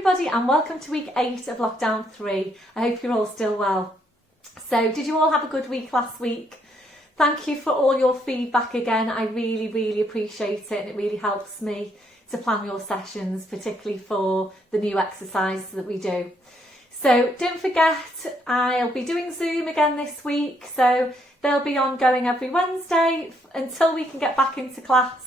everybody and welcome to week 8 of lockdown 3. I hope you're all still well. So did you all have a good week last week? Thank you for all your feedback again. I really appreciate it, and it really helps me to plan your sessions, particularly for the new exercises that we do. So don't forget, I'll be doing Zoom again this week, so they'll be ongoing every Wednesday until we can get back into class.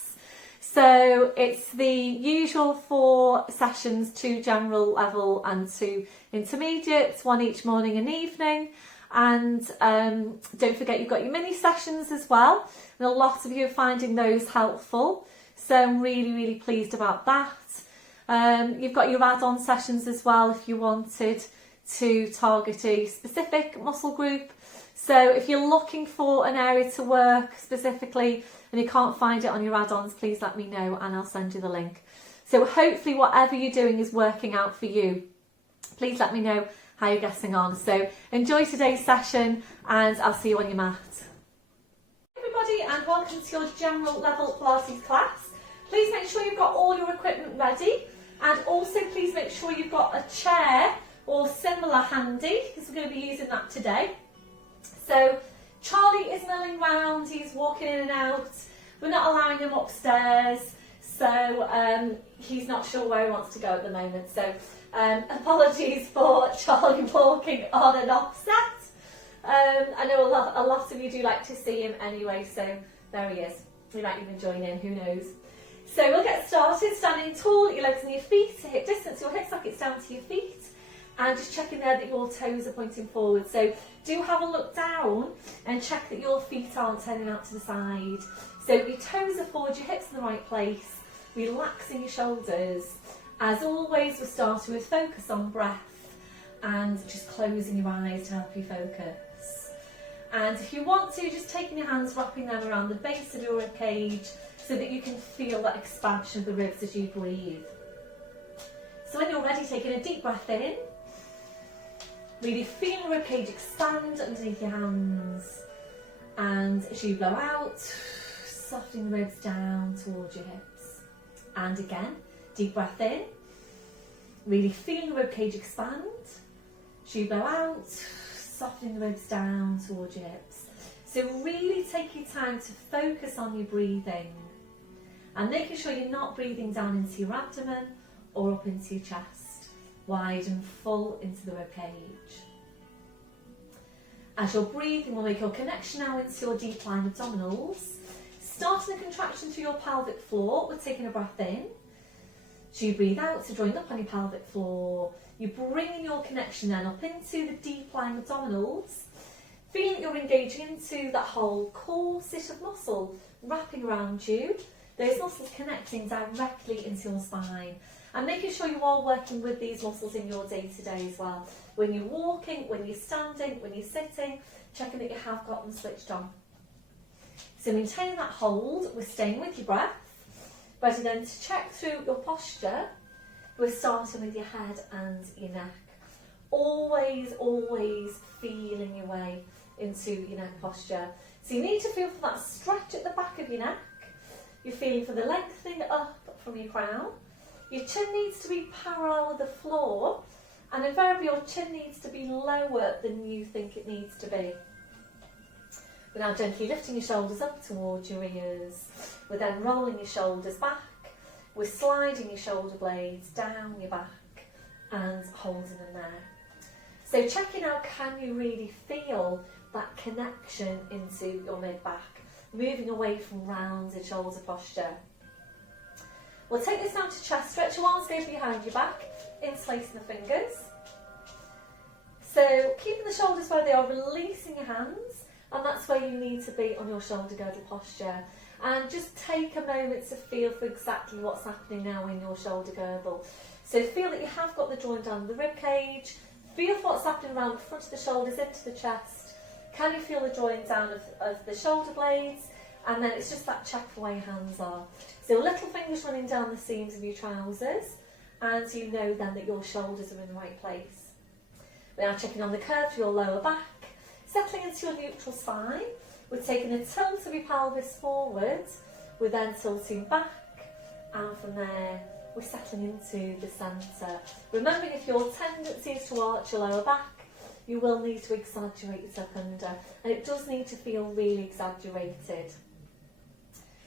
So it's the usual 4 sessions, 2 general level and 2 intermediates, 1 each morning and evening. And don't forget you've got your mini sessions as well, and a lot of you are finding those helpful, so I'm really pleased about that. You've got your add-on sessions as well if you wanted to target a specific muscle group. So if you're looking for an area to work specifically and you can't find it on your add-ons, please let me know and I'll send you the link. So hopefully whatever you're doing is working out for you. Please let me know how you're getting on. So enjoy today's session and I'll see you on your mat. Hey everybody, and welcome to your general level Pilates class. Please make sure you've got all your equipment ready, and also please make sure you've got a chair or similar handy, because we're going to be using that today. So Charlie is milling round, he's walking in and out. We're not allowing him upstairs, so he's not sure where he wants to go at the moment. So apologies for Charlie walking on and offset. I know a lot of you do like to see him anyway, so there he is. We might even join in, who knows. So we'll get started, standing tall, your legs and your feet to hip distance, your hip sockets down to your feet. And just checking there that your toes are pointing forward. So do have a look down and check that your feet aren't turning out to the side. So your toes are forward, your hips in the right place, relaxing your shoulders. As always, we're starting with focus on breath and just closing your eyes to help you focus. And if you want to, just taking your hands, wrapping them around the base of your rib cage so that you can feel that expansion of the ribs as you breathe. So when you're ready, taking a deep breath in. Really feeling the ribcage expand underneath your hands, and as you blow out, softening the ribs down towards your hips. And again, deep breath in, really feeling the ribcage expand. As you blow out, softening the ribs down towards your hips. So really take your time to focus on your breathing and making sure you're not breathing down into your abdomen or up into your chest. Wide and full into the ribcage. As you're breathing, we'll make your connection now into your deep lying abdominals. Starting the contraction through your pelvic floor, we're taking a breath in. As you breathe out, so drawing up on your pelvic floor, you're bringing your connection then up into the deep lying abdominals, feeling that you're engaging into that whole core sit of muscle wrapping around you, those muscles connecting directly into your spine. And making sure you are working with these muscles in your day-to-day as well. When you're walking, when you're standing, when you're sitting, checking that you have got them switched on. So maintaining that hold, we're staying with your breath. Ready then to check through your posture. We're starting with your head and your neck. Always feeling your way into your neck posture. So you need to feel for that stretch at the back of your neck. You're feeling for the lengthening up from your crown. Your chin needs to be parallel with the floor, and invariably your chin needs to be lower than you think it needs to be. We're now gently lifting your shoulders up towards your ears. We're then rolling your shoulders back. We're sliding your shoulder blades down your back and holding them there. So checking out, can you really feel that connection into your mid-back, moving away from rounded shoulder posture. We'll take this down to chest stretch. Your arms go behind your back, interlacing the fingers. So keeping the shoulders where they are, releasing your hands, and that's where you need to be on your shoulder girdle posture. And just take a moment to feel for exactly what's happening now in your shoulder girdle. So feel that you have got the joint down the rib cage. Feel for what's happening around the front of the shoulders into the chest. Can you feel the joint down of the shoulder blades? And then it's just that check for where your hands are. So little fingers running down the seams of your trousers, and you know then that your shoulders are in the right place. We're now checking on the curve of your lower back, settling into your neutral spine. We're taking a tilt of your pelvis forward. We're then tilting back, and from there, we're settling into the centre. Remembering if your tendency is to arch your lower back, you will need to exaggerate it up under, and it does need to feel really exaggerated.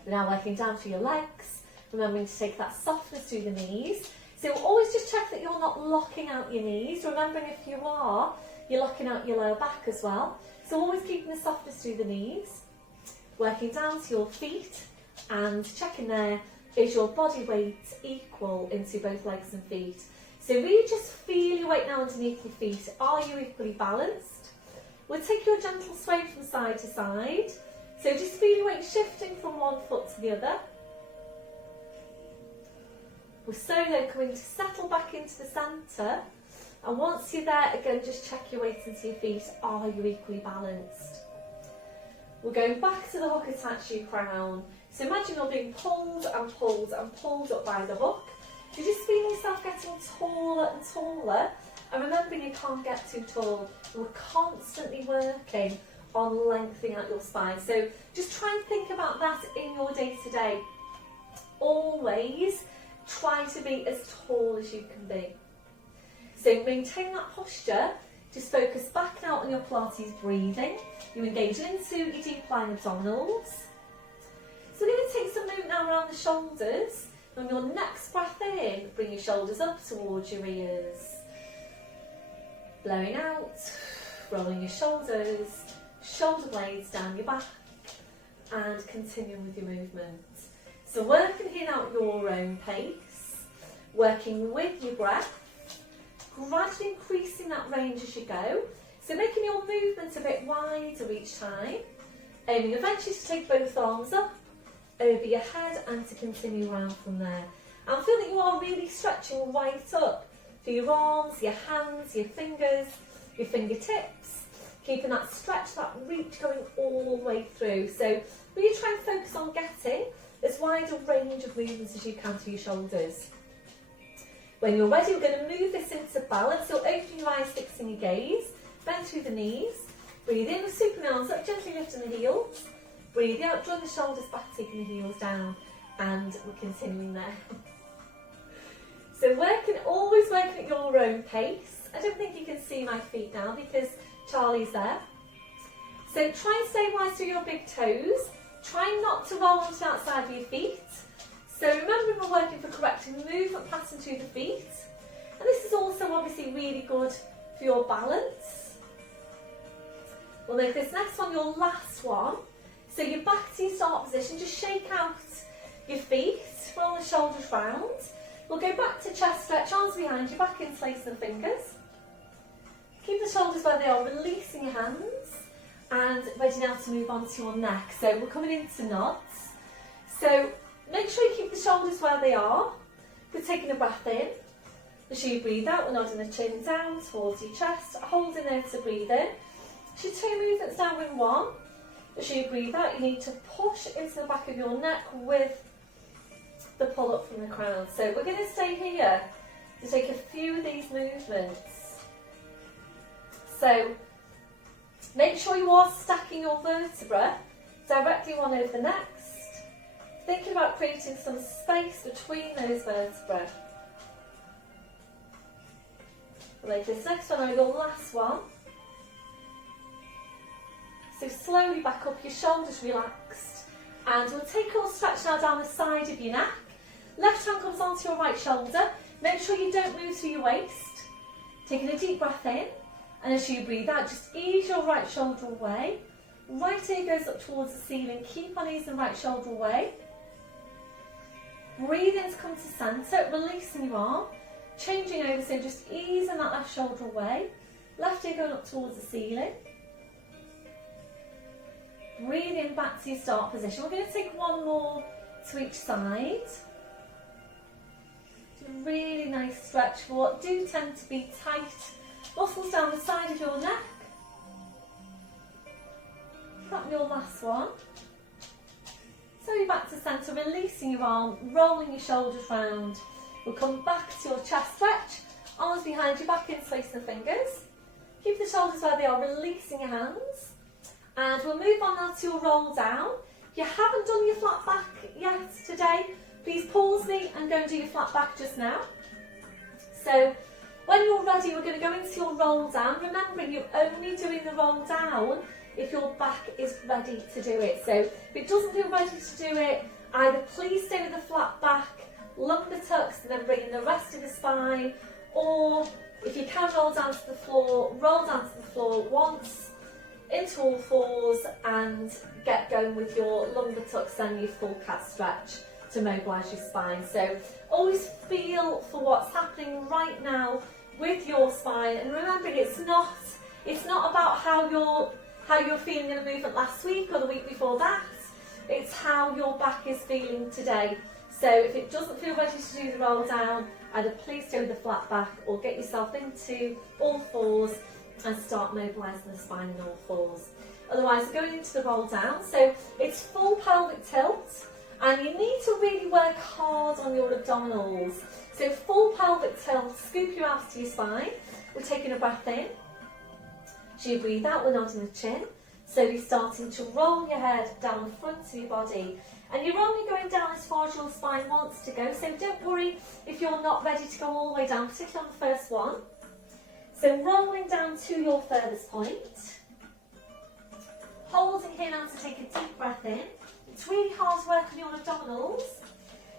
We're now working down through your legs, remembering to take that softness through the knees. So always just check that you're not locking out your knees, remembering if you are, you're locking out your lower back as well. So always keeping the softness through the knees, working down to your feet and checking there, is your body weight equal into both legs and feet? So really just feel your weight now underneath your feet. Are you equally balanced? We'll take your gentle sway from side to side. So just feel your weight shifting from one foot to the other. We're slowly then coming to settle back into the centre. And once you're there, again, just check your weight into your feet. Are you equally balanced? We're going back to the hook attached to your crown. So imagine you're being pulled and pulled and pulled up by the hook. You're just feeling yourself getting taller and taller, and remembering you can't get too tall. We're constantly working on lengthening out your spine. So just try and think about that in your day-to-day. Always try to be as tall as you can be. So maintain that posture. Just focus back and out on your Pilates breathing. You engage into your deep lying abdominals. So we're going to take some movement now around the shoulders. On your next breath in, bring your shoulders up towards your ears. Blowing out, rolling your shoulders, shoulder blades down your back, and continuing with your movement. So working here now at your own pace, working with your breath, gradually increasing that range as you go. So making your movement a bit wider each time, aiming eventually to take both arms up, over your head, and to continue around from there. And feel that you are really stretching right up for your arms, your hands, your fingers, your fingertips, keeping that stretch, that reach going all the way through. So really try and focus on getting as wide a range of movements as you can through your shoulders. When you're ready, we're going to move this into balance. So open your eyes, fixing your gaze, bend through the knees, breathe in with supine arms up, gently lifting the heels. Breathe out, drawing the shoulders back, taking the heels down, and we're continuing there. So always working at your own pace. I don't think you can see my feet now because Charlie's there. So try and stay wide through your big toes. Try not to roll onto the outside of your feet. So remember, we're working for correcting the movement pattern through the feet. And this is also obviously really good for your balance. We'll make this next one your last one. So you're back to your start position, just shake out your feet, roll the shoulders round. We'll go back to chest stretch, arms behind you, back interlacing the fingers. Keep the shoulders where they are, releasing your hands, and ready now to move on to your neck. So we're coming into nods. So make sure you keep the shoulders where they are. We're taking a breath in. As you breathe out, we're nodding the chin down towards your chest, holding there to breathe in. So 2 movements down in 1. As you breathe out, you need to push into the back of your neck with the pull up from the crown. So we're going to stay here to take a few of these movements. So make sure you are stacking your vertebrae directly one over the next. Thinking about creating some space between those vertebrae. We'll make this next one your last one. So slowly back up, your shoulders relaxed, and we'll take a little stretch now down the side of your neck. Left hand comes onto your right shoulder. Make sure you don't move through your waist. Taking a deep breath in, and as you breathe out, just ease your right shoulder away. Right ear goes up towards the ceiling. Keep on easing the right shoulder away. Breathe in to come to centre, releasing your arm. Changing over, so just easing that left shoulder away. Left ear going up towards the ceiling. Breathe in back to your start position. We're going to take one more to each side. Really nice stretch for what do tend to be tight muscles down the side of your neck. That's your last one. So you're back to centre, releasing your arm, rolling your shoulders round. We'll come back to your chest stretch, arms behind you, back interlacing the fingers. Keep the shoulders where they are, releasing your hands. And we'll move on now to your roll down. If you haven't done your flat back yet today, please pause me and go and do your flat back just now. So when you're ready, we're going to go into your roll down. Remembering you're only doing the roll down if your back is ready to do it. So if it doesn't feel ready to do it, either please stay with the flat back, lumbar tucks, and then bring in the rest of the spine, or if you can roll down to the floor once, into all fours, and get going with your lumbar tucks and your full cat stretch to mobilise your spine. So always feel for what's happening right now with your spine, and remember it's not about how you're feeling in a movement last week or the week before that. It's how your back is feeling today. So if it doesn't feel ready to do the roll down, either please stay with the flat back or get yourself into all fours and start mobilising the spine in all fours. Otherwise, going into the roll down, so it's full pelvic tilt, and you need to really work hard on your abdominals. So full pelvic tilt, scoop your abs to your spine. We're taking a breath in. As you breathe out, we're nodding the chin. So you're starting to roll your head down the front of your body. And you're only going down as far as your spine wants to go. So don't worry if you're not ready to go all the way down, particularly on the first one. So rolling down to your furthest point. Holding here now to take a deep breath in. It's really hard to work on your abdominals.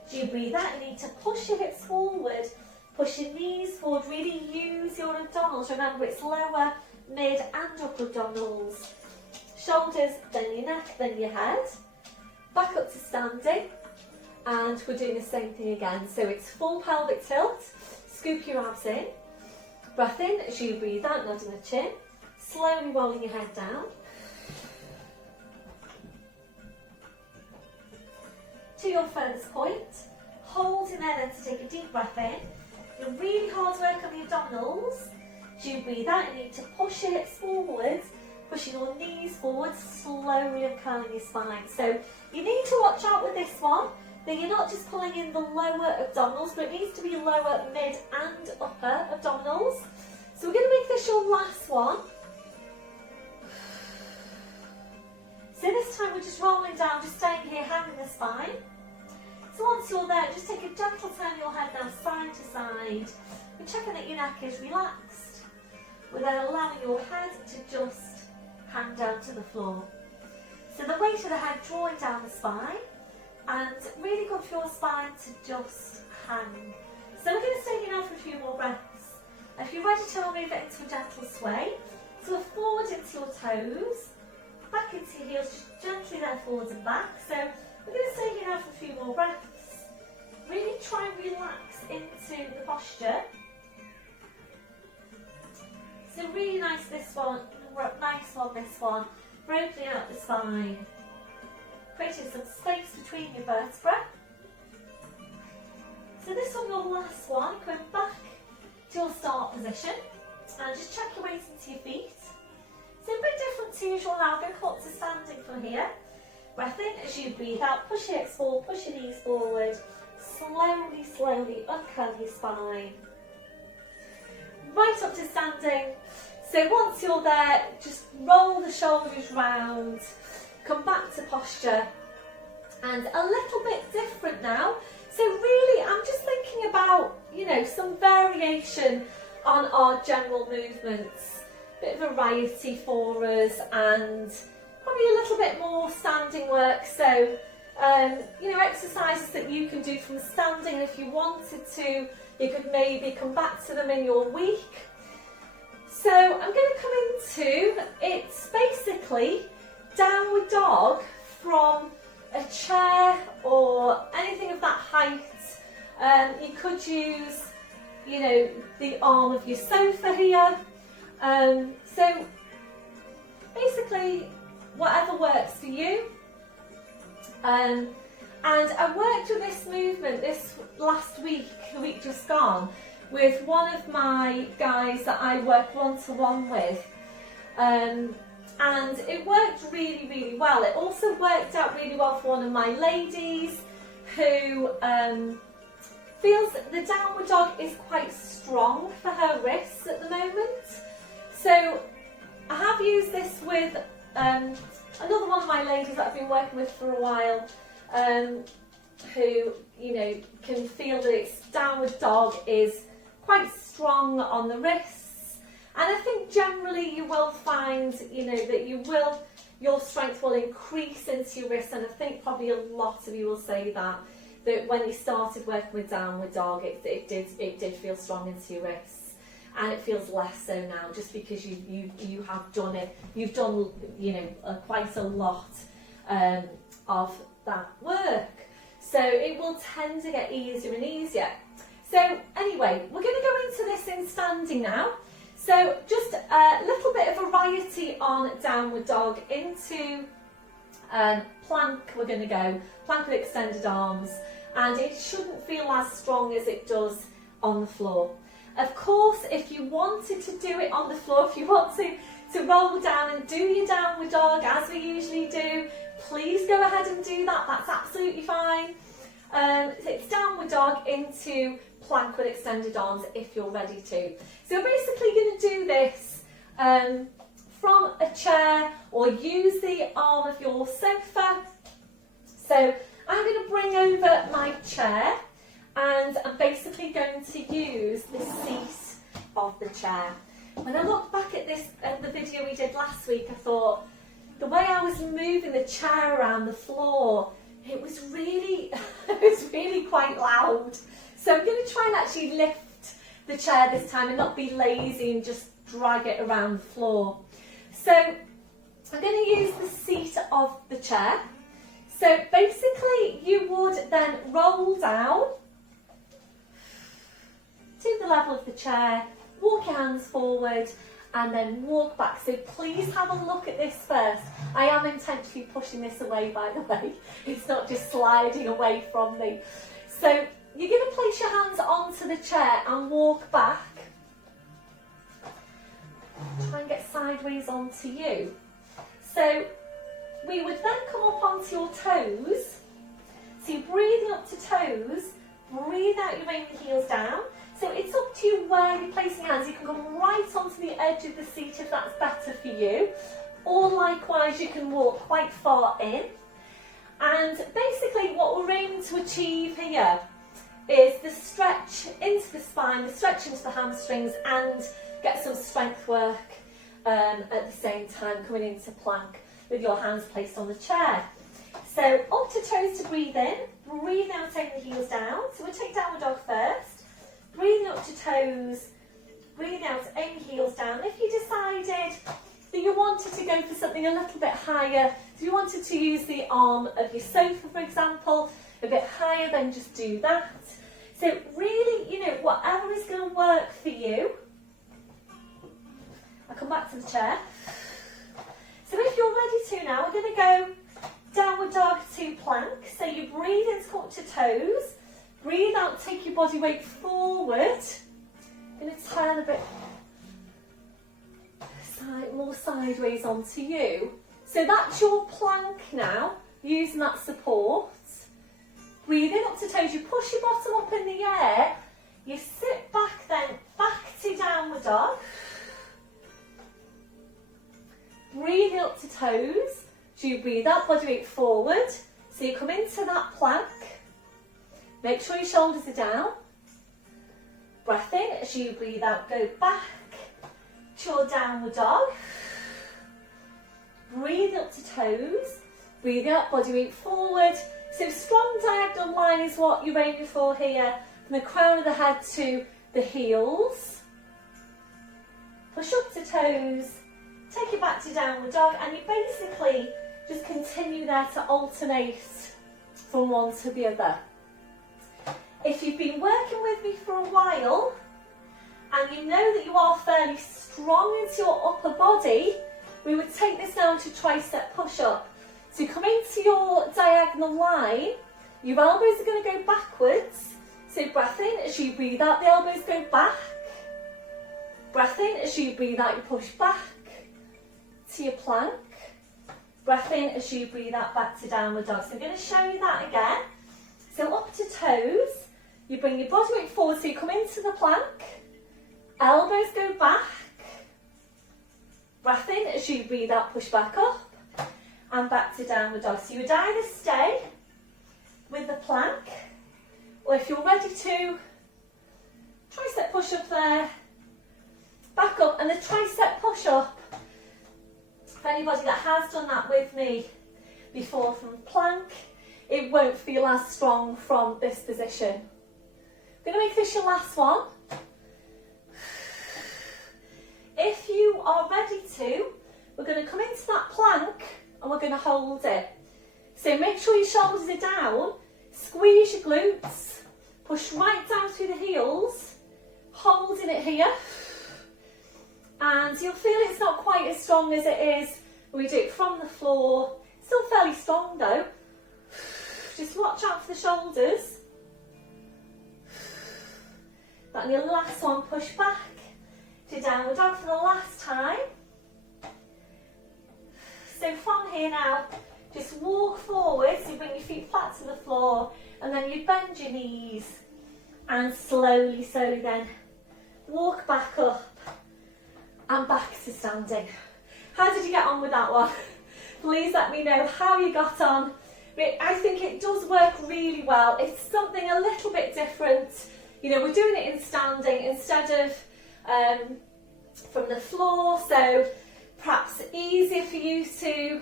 As you breathe out, you need to push your hips forward, push your knees forward, really use your abdominals. Remember, it's lower, mid and upper abdominals. Shoulders, then your neck, then your head. Back up to standing, and we're doing the same thing again. So it's full pelvic tilt, scoop your abs in, breath in as you breathe out, nodding the chin, slowly rolling your head down. To your furthest point, holding there then to take a deep breath in. You're really hard work on the abdominals. As you breathe out, you need to push your hips forward, pushing your knees forward, slowly uncurling your spine. So you need to watch out with this one, that you're not just pulling in the lower abdominals, but it needs to be lower, mid and upper abdominals. So we're going to make this your last one. So this time we're just rolling down, just staying here, hanging the spine. So once you're there, just take a gentle turn of your head now side to side. We're checking that your neck is relaxed. We're then allowing your head to just hang down to the floor. So the weight of the head drawing down the spine, and really good for your spine to just hang. So we're going to stay here now for a few more breaths. If you're ready to, we'll move it into a gentle sway. So we're forward into your toes, back into your heels, just gently there forwards and back. So we're going to stay here now for a few more breaths. Really try and relax into the posture. So really nice this one, nice one this one. We're opening out the spine, creating some space between your vertebrae. So this one, your last one, going back to your start position, and just check your weight into your feet. So a bit different to usual now. Go come up to standing from here. Breath in as you breathe out. Push your hips forward, push your knees forward. Slowly, slowly uncurl your spine. Right up to standing. So once you're there, just roll the shoulders round. Come back to posture. And a little bit different now. So really, I'm just thinking about, some variation on our general movements. Bit of variety for us, and probably a little bit more standing work. So, exercises that you can do from standing. If you wanted to, you could maybe come back to them in your week. So I'm going to come into, it's basically downward dog from a chair or anything of that height. You could use, the arm of your sofa here. So basically whatever works for you. And I worked with this movement this last week, the week just gone, with one of my guys that I work one-to-one with. And it worked really, really well. It also worked out really well for one of my ladies who feels that the downward dog is quite strong for her wrists at the moment. So I have used this with another one of my ladies that I've been working with for a while. who, you know, can feel that its downward dog is quite strong on the wrists. And I think generally you will find, you know, that your strength will increase into your wrists, and I think probably a lot of you will say that when you started working with downward dog, it did feel strong into your wrists, and it feels less so now, just because you have done it. You've done, you know, quite a lot of that work, so it will tend to get easier and easier. So anyway, we're going to go into this in standing now. So just a little bit of variety on downward dog. Into plank we're going to go, plank with extended arms, and it shouldn't feel as strong as it does on the floor. Of course, if you wanted to do it on the floor, if you want to roll down and do your downward dog as we usually do, please go ahead and do that, that's absolutely fine. It's downward dog into plank with extended arms if you're ready to. So we're basically going to do this from a chair, or use the arm of your sofa. So I'm going to bring over my chair, and I'm basically going to use the seat of the chair. When I look back at the video we did last week, I thought the way I was moving the chair around the floor, it was really quite loud. So I'm going to try and actually lift the chair this time and not be lazy and just drag it around the floor. So I'm going to use the seat of the chair. So basically you would then roll down to the level of the chair, walk your hands forward, and then walk back. So please have a look at this first. I am intentionally pushing this away, by the way. It's not just sliding away from me. So you're going to place your hands onto the chair and walk back. Try and get sideways onto you. So we would then come up onto your toes. So you're breathing up to toes, breathe out, you're bringing the heels down. So it's up to you where you're placing your hands. You can come right onto the edge of the seat if that's better for you. Or likewise, you can walk quite far in. And basically what we're aiming to achieve here is the stretch into the spine, the stretch into the hamstrings, and get some strength work at the same time, coming into plank with your hands placed on the chair. So up to toes to breathe in, breathe out, taking the heels down. So we'll take downward dog first. Breathing up to toes, breathe out, aim heels down. If you decided that you wanted to go for something a little bit higher, if you wanted to use the arm of your sofa, for example, a bit higher, then just do that. So really, you know, whatever is going to work for you. I'll come back to the chair. So if you're ready to now, we're going to go downward dog to plank. So you breathe in to come up to toes. Breathe out, take your body weight forward. Going to turn a bit more sideways onto you. So that's your plank now, using that support. Breathe in up to toes, you push your bottom up in the air, you sit back then, back to downward dog. Breathe in up to toes, so you breathe out, body weight forward. So you come into that plank. Make sure your shoulders are down. Breath in as you breathe out, go back to your downward dog. Breathe up to toes. Breathe out, body weight forward. So strong diagonal line is what you're aiming for here, from the crown of the head to the heels. Push up to toes, take it back to downward dog, and you basically just continue there to alternate from one to the other. If you've been working with me for a while and you know that you are fairly strong into your upper body, we would take this now to tricep push-up. So you come into your diagonal line, your elbows are going to go backwards. So breath in, as you breathe out, the elbows go back. Breath in, as you breathe out, you push back to your plank. Breath in, as you breathe out, back to downward dog. So I'm going to show you that again. So up to toes, you bring your body weight forward, so you come into the plank. Elbows go back. Breath in, as you breathe out, push back up. And back to downward dog. So you would either stay with the plank, or if you're ready to, tricep push-up there, back up, and the tricep push-up, for anybody that has done that with me before from plank, it won't feel as strong from this position. I'm going to make this your last one. If you are ready to, we're going to come into that plank and we're going to hold it. So make sure your shoulders are down, squeeze your glutes, push right down through the heels, holding it here. And you'll feel it's not quite as strong as it is when we do it from the floor. Still fairly strong though. Just watch out for the shoulders. And your last one, push back to downward dog for the last time. So from here now, just walk forward, so you bring your feet flat to the floor, and then you bend your knees, and slowly then walk back up and back to standing. How did you get on with that one? Please let me know how you got on. I think it does work really well. It's something a little bit different. You know, we're doing it in standing instead of from the floor, so perhaps easier for you to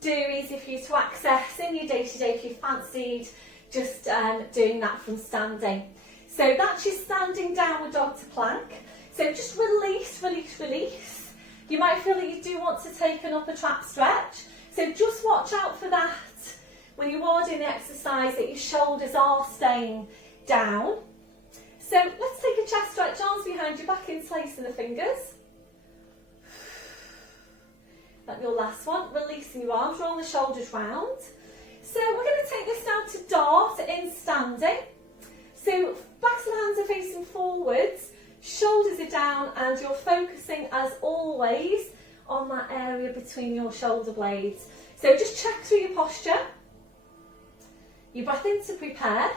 do, easier for you to access in your day-to-day if you fancied just doing that from standing. So that's your standing downward dog to plank. So just release, release, release. You might feel that you do want to take an upper trap stretch, so just watch out for that when you are doing the exercise, that your shoulders are staying down. So let's take a chest stretch, arms behind you, back in place in the fingers. That's your last one, releasing your arms, roll the shoulders round. So we're going to take this now to dart in standing. So backs of the hands are facing forwards, shoulders are down, and you're focusing as always on that area between your shoulder blades. So just check through your posture. You breath in to prepare.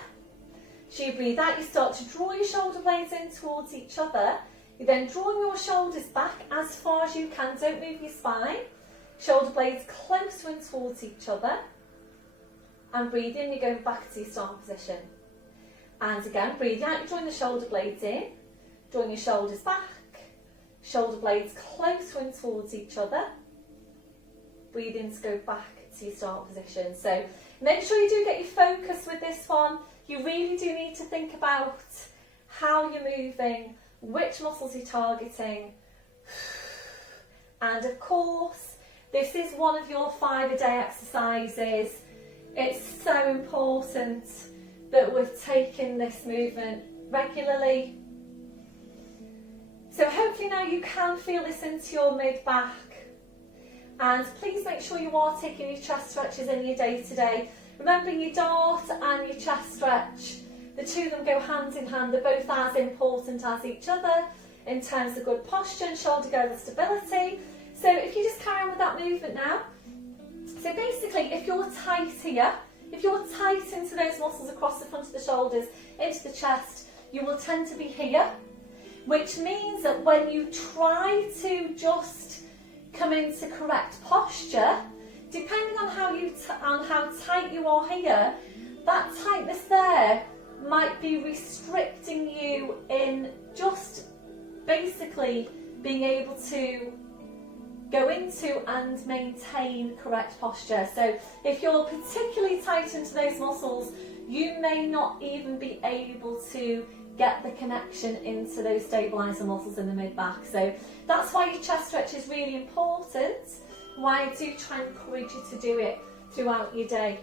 So you breathe out, you start to draw your shoulder blades in towards each other. You then draw your shoulders back as far as you can, don't move your spine. Shoulder blades closer in towards each other. And breathe in, you're going back to your start position. And again, breathe out, you're drawing the shoulder blades in, drawing your shoulders back, shoulder blades closer in towards each other. Breathe in to go back to your start position. So make sure you do get your focus with this one. You really do need to think about how you're moving, which muscles you're targeting. And of course, this is one of your 5-a-day exercises. It's so important that we're taking this movement regularly. So hopefully now you can feel this into your mid-back. And please make sure you are taking your chest stretches in your day-to-day. Remembering your dart and your chest stretch, the two of them go hand in hand. They're both as important as each other in terms of good posture and shoulder girdle stability. So if you just carry on with that movement now. So basically, if you're tight here, if you're tight into those muscles across the front of the shoulders, into the chest, you will tend to be here, which means that when you try to just come into correct posture, depending on how tight you are here, that tightness there might be restricting you in just basically being able to go into and maintain correct posture. So if you're particularly tight into those muscles, you may not even be able to get the connection into those stabiliser muscles in the mid-back. So that's why your chest stretch is really important, why I do try and encourage you to do it throughout your day.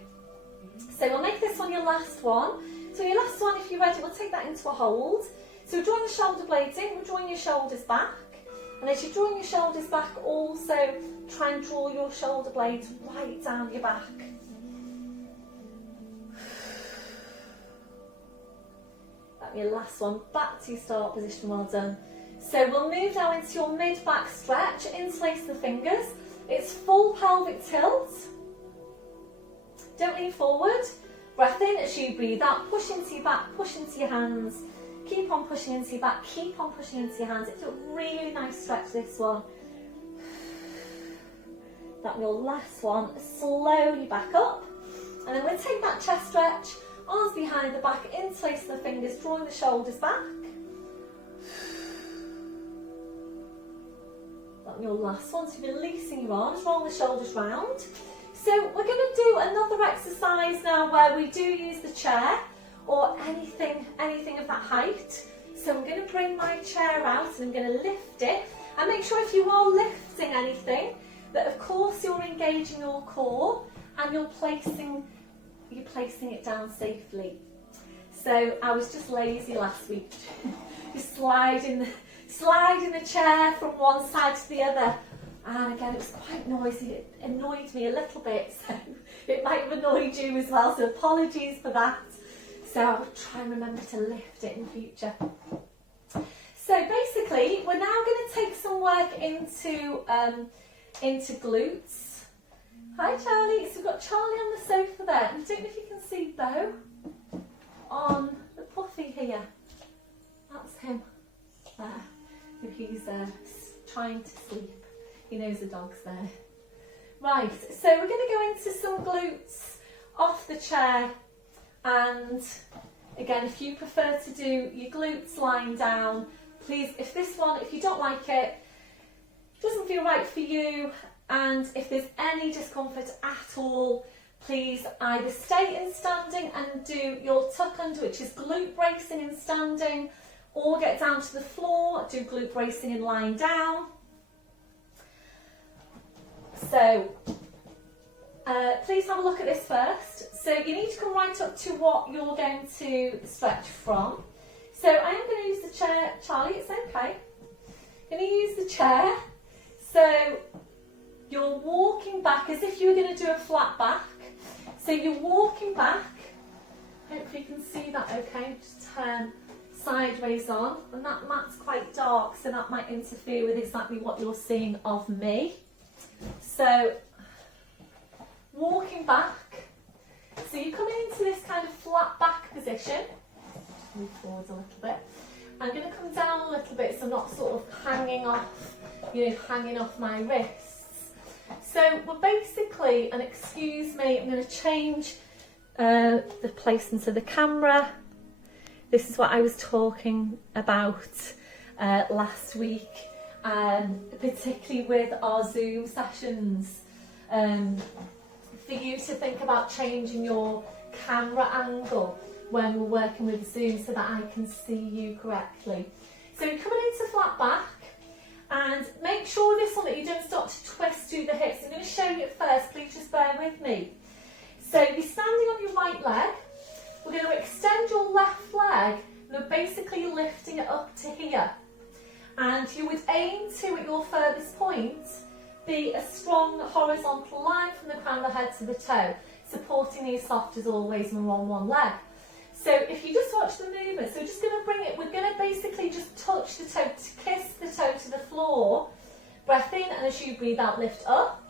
So we'll make this one your last one. So your last one, if you're ready, we'll take that into a hold. So we're drawing the shoulder blades in, we're drawing your shoulders back. And as you're drawing your shoulders back, also try and draw your shoulder blades right down your back. That's your last one, back to your start position, well done. So we'll move now into your mid-back stretch, interlace the fingers. It's full pelvic tilt. Don't lean forward. Breath in as you breathe out, push into your back, push into your hands. Keep on pushing into your back, keep on pushing into your hands. It's a really nice stretch, this one. That's your last one. Slowly back up. And then we'll take that chest stretch Arms behind the back, interlacing the fingers, drawing the shoulders back. And your last one, so releasing your arms, roll the shoulders round. So we're going to do another exercise now where we do use the chair or anything of that height. So I'm going to bring my chair out and I'm going to lift it. And make sure if you are lifting anything, that of course you're engaging your core and you're placing it down safely. So I was just lazy last week, just sliding the chair from one side to the other. And again, it was quite noisy. It annoyed me a little bit, so it might have annoyed you as well. So apologies for that. So I'll try and remember to lift it in the future. So basically, we're now going to take some work into glutes. Hi Charlie. So we've got Charlie on the sofa there. I don't know if you can see Bo on the puffy here. That's him there. He's trying to sleep. He knows the dog's there. Right, so we're going to go into some glutes off the chair. And again, if you prefer to do your glutes lying down, please, if you don't like it, doesn't feel right for you, and if there's any discomfort at all, please either stay in standing and do your tuck under, which is glute bracing in standing, or get down to the floor, do glute bracing in lying down. So please have a look at this first. So you need to come right up to what you're going to stretch from. So I am going to use the chair. Charlie, it's okay. I'm going to use the chair. So you're walking back as if you were going to do a flat back. So you're walking back. Hopefully you can see that okay. Just turn sideways on. And that mat's quite dark, so that might interfere with exactly what you're seeing of me. So walking back. So you're coming into this kind of flat back position. Move forwards a little bit. I'm going to come down a little bit so I'm not sort of hanging off my wrists. So we're basically, and excuse me, I'm going to change the placement of the camera. This is what I was talking about last week, particularly with our Zoom sessions. For you to think about changing your camera angle when we're working with Zoom so that I can see you correctly. So you're coming into flat back, and make sure this one that you don't start to twist through the hips. I'm going to show you it first, please just bear with me. So you're standing on your right leg, we're going to extend your left leg, and we're basically lifting it up to here. And you would aim to, at your furthest point, be a strong horizontal line from the crown of the head to the toe, supporting these soft as always when we're on one leg. So if you just watch the movement, so we're just going to bring it, we're going to basically just touch the toe, to kiss the toe to the floor. Breath in, and as you breathe out, lift up.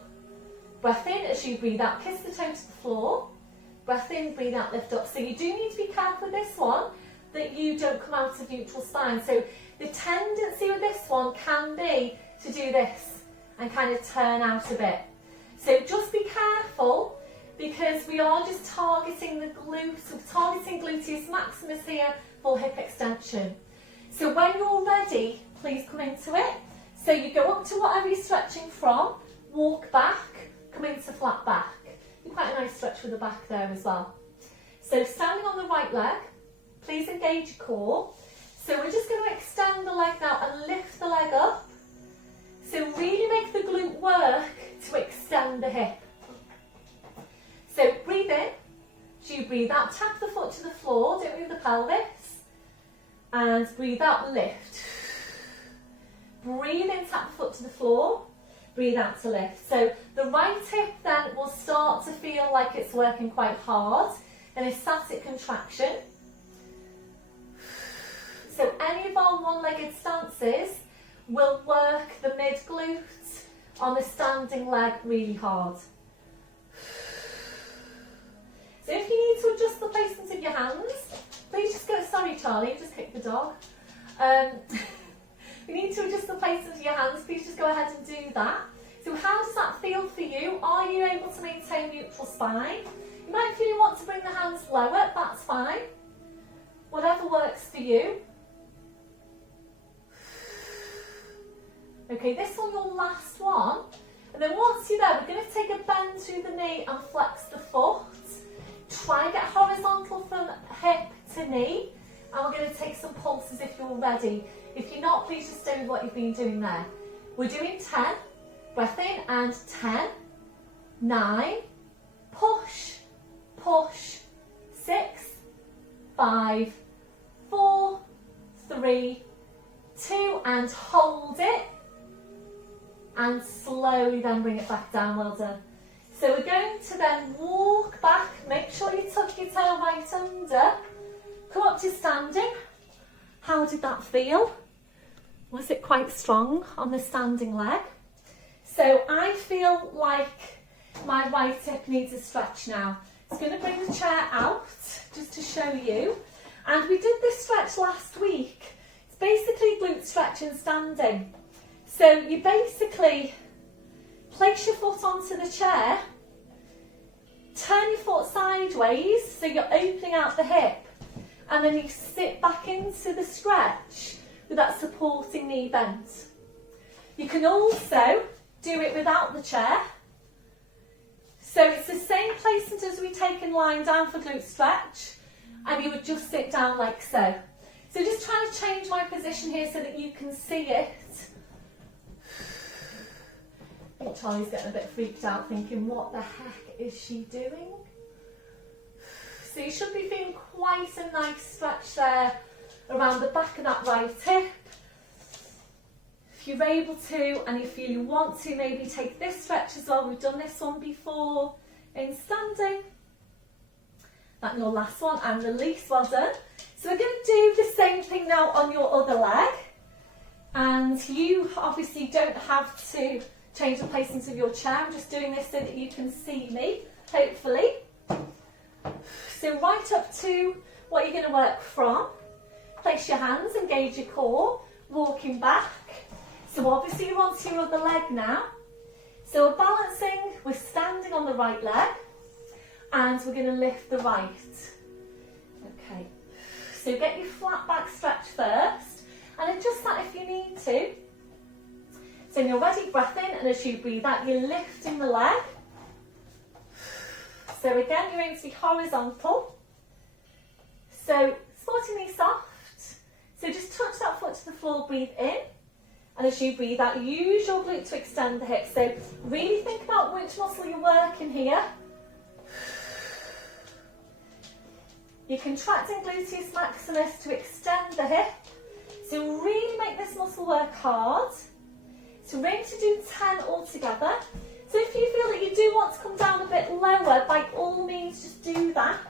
Breath in, as you breathe out, kiss the toe to the floor. Breath in, breathe out, lift up. So you do need to be careful with this one, that you don't come out of neutral spine. So the tendency with this one can be to do this and kind of turn out a bit. So just be careful, because we are just targeting the glutes, we're targeting gluteus maximus here for hip extension. So when you're ready, please come into it. So you go up to whatever you're stretching from, walk back, come into flat back. Quite a nice stretch with the back there as well. So standing on the right leg, please engage your core. So we're just going to extend the leg now and lift the leg up. So really make the glute work to extend the hip. So breathe in, as you breathe out, tap the foot to the floor, don't move the pelvis. And breathe out, lift. Breathe in, tap the foot to the floor, breathe out to lift. So the right hip then will start to feel like it's working quite hard, in a static contraction. So any of our one-legged stances will work the mid-glute on the standing leg really hard. So if you need to adjust the placement of your hands, please just go, sorry Charlie, you just kicked the dog. You need to adjust the placement of your hands, please just go ahead and do that. So how does that feel for you? Are you able to maintain neutral spine? You might feel you want to bring the hands lower, that's fine. Whatever works for you. Okay, this one, your last one. And then once you're there, we're going to take a bend through the knee and flex the foot. Try and get horizontal from hip to knee. And we're going to take some pulses if you're ready. If you're not, please just stay with what you've been doing there. We're doing 10. Breath in and 10, 9, push, push, 6, 5, 4, 3, 2, and hold it. And slowly then bring it back down, well done. So we're going to then walk back, make sure you tuck your tail right under, come up to standing. How did that feel? Was it quite strong on the standing leg? So I feel like my right hip needs a stretch now. It's going to bring the chair out just to show you. And we did this stretch last week. It's basically glute stretch and standing. So you basically place your foot onto the chair, turn your foot sideways so you're opening out the hip, and then you sit back into the stretch with that supporting knee bent. You can also do it without the chair. So it's the same placement as we take in lying down for glute stretch, and you would just sit down like so. So just trying to change my position here so that you can see it. I think Charlie's getting a bit freaked out thinking, what the heck is she doing? So you should be feeling quite a nice stretch there around the back of that right hip. If you're able to, and you feel you want to, maybe take this stretch as well. We've done this one before in standing. That's your last one, and release, well done. So we're going to do the same thing now on your other leg. And you obviously don't have to change the placement of your chair. I'm just doing this so that you can see me, hopefully. So right up to what you're going to work from. Place your hands, engage your core, walking back. So obviously you're onto your other leg now. So we're balancing, we're standing on the right leg, and we're going to lift the right. Okay, so get your flat back stretch first, and adjust that if you need to. So when you're ready, breath in, and as you breathe out, you're lifting the leg. So again, you're going to be horizontal. So supporting knee soft. So just touch that foot to the floor, breathe in. And as you breathe out, use your glute to extend the hips. So really think about which muscle you're working here. You're contracting gluteus maximus to extend the hip. So really make this muscle work hard. So we're going to do 10 altogether. So if you feel that you do want to come down a bit lower, by all means just do that.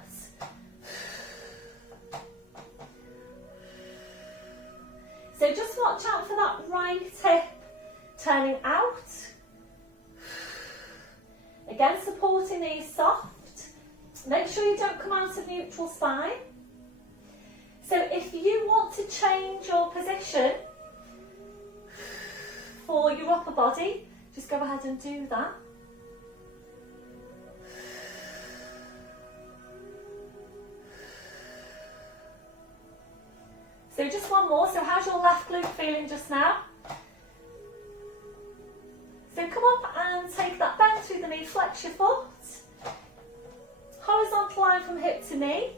So just watch out for that right hip turning out. Again, supporting knees soft. Make sure you don't come out of neutral spine. So if you want to change your position for your upper body, just go ahead and do that. So just one more. So how's your left glute feeling just now? So come up and take that bend through the knee, flex your foot. Horizontal line from hip to knee.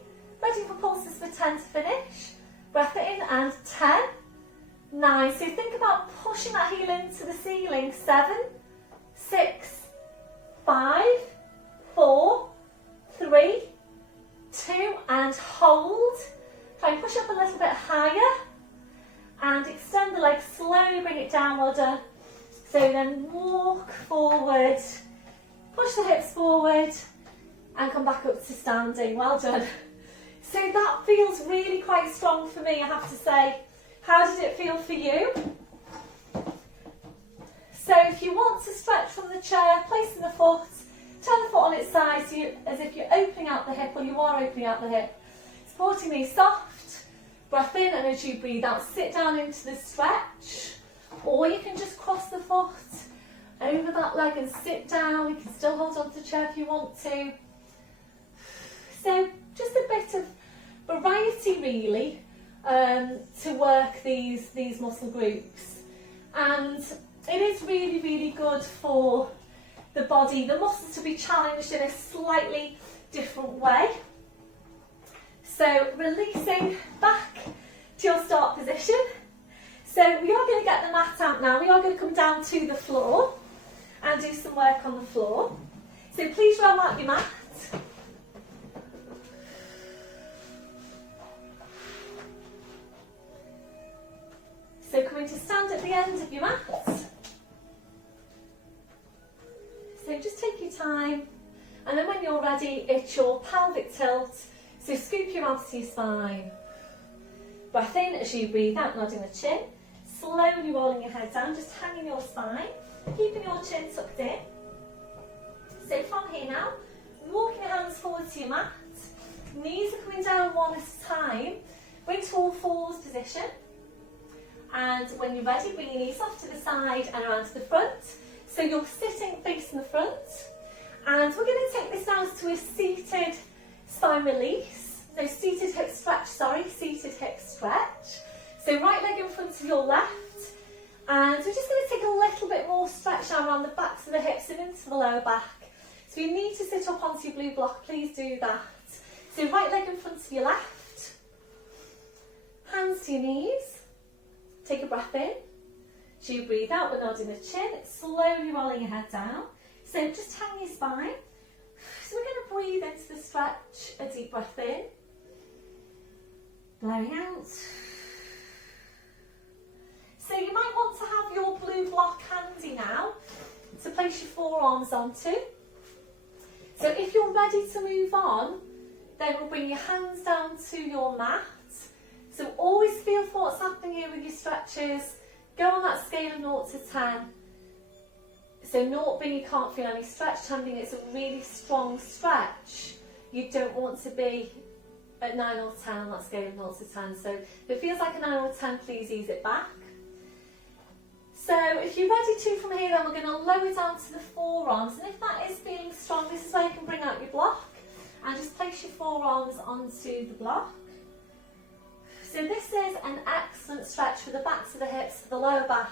Ready for pulses for 10 to finish. Breath in and 10, 9. So think about pushing that heel into the ceiling. 7, 6, 5, 4, 3, 2, and hold. Try and push up a little bit higher and extend the legs, slowly bring it down, well done. So then walk forward, push the hips forward and come back up to standing, well done. So that feels really quite strong for me, I have to say. How did it feel for you? So if you want to stretch from the chair, placing the foot, turn the foot on its side so as if you're opening out the hip, or you are opening out the hip. Supporting knees soft, breath in, and as you breathe out, sit down into the stretch. Or you can just cross the foot over that leg and sit down. You can still hold on to the chair if you want to. So just a bit of variety really to work these muscle groups, and it is really, really good for the body, the muscles to be challenged in a slightly different way. So releasing back to your start position. So we are going to get the mat out now. We are going to come down to the floor and do some work on the floor. So please roll out your mat. So coming to stand at the end of your mat. So just take your time, and then when you're ready, it's your pelvic tilt. So scoop your arms to your spine. Breath in as you breathe out, nodding the chin. Slowly rolling your head down, just hanging your spine, keeping your chin tucked in. So from here now, walking your hands forward to your mat. Knees are coming down one at a time. Bring to all fours position. And when you're ready, bring your knees off to the side and around to the front. So you're sitting facing the front. And we're going to take this now to a seated spine release. No, seated hip stretch, seated hip stretch. So right leg in front of your left. And we're just going to take a little bit more stretch now around the backs of the hips and into the lower back. So if you need to sit up onto your blue block, please do that. So right leg in front of your left. Hands to your knees. Take a breath in. As you breathe out, we're nodding the chin, slowly rolling your head down. So just hang your spine. So we're going to breathe into the stretch, a deep breath in. Blowing out. So you might want to have your blue block handy now to place your forearms onto. So if you're ready to move on, then we'll bring your hands down to your mat. So always feel for what's happening here with your stretches. Go on that scale of 0 to 10. So 0 being you can't feel any stretch, 10 being it's a really strong stretch. You don't want to be at 9 or 10 on that scale of 0 to 10. So if it feels like a 9 or 10, please ease it back. So if you're ready to from here, then we're going to lower down to the forearms. And if that is feeling strong, this is where you can bring out your block and just place your forearms onto the block. So this is an excellent stretch for the backs of the hips, for the lower back.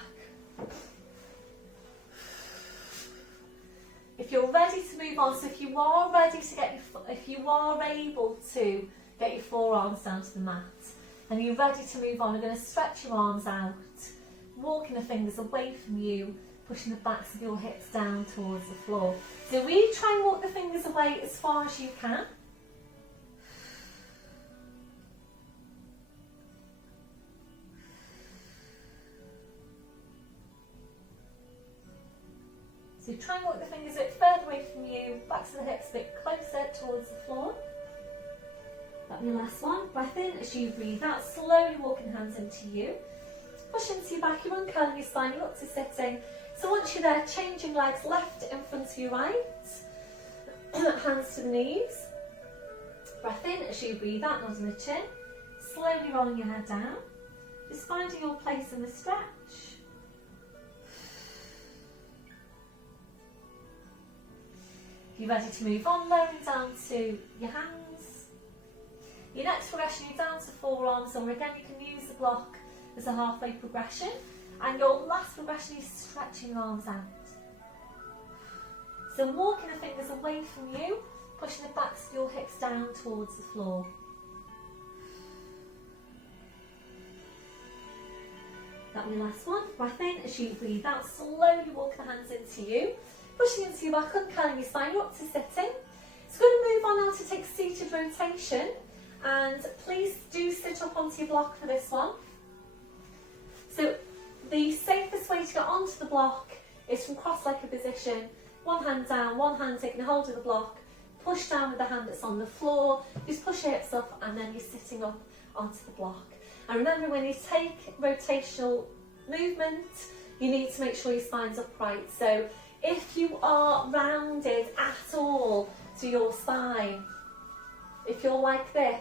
If you're ready to move on, so if you are ready to get if you are able to get your forearms down to the mat, and you're ready to move on, we're going to stretch your arms out, walking the fingers away from you, pushing the backs of your hips down towards the floor. So really try and walk the fingers away as far as you can. So try and walk the fingers a bit further away from you, backs of the hips a bit closer towards the floor. That'll be the last one. Breath in as you breathe out, slowly walking hands into you. Push into your back, you're uncurling your spine, you're up to sitting. So once you're there, changing legs left in front of your right. Hands to the knees. Breath in as you breathe out, nodding the chin. Slowly rolling your head down. Just finding your place in the stretch. If you're ready to move on, lowering down to your hands. Your next progression, you're down to forearms, or again you can use the block as a halfway progression. And your last progression is stretching your arms out. So walking the fingers away from you, pushing the backs of your hips down towards the floor. That'll be the last one. Breath in as you breathe out, slowly walk the hands into you. Pushing into your back, uncurling your spine, you're up to sitting. So we're going to move on now to take seated rotation. And please do sit up onto your block for this one. So the safest way to get onto the block is from cross-legged position. One hand down, one hand taking a hold of the block. Push down with the hand that's on the floor. Just push your hips up and then you're sitting up onto the block. And remember, when you take rotational movement, you need to make sure your spine's upright. So if you are rounded at all to your spine, if you're like this,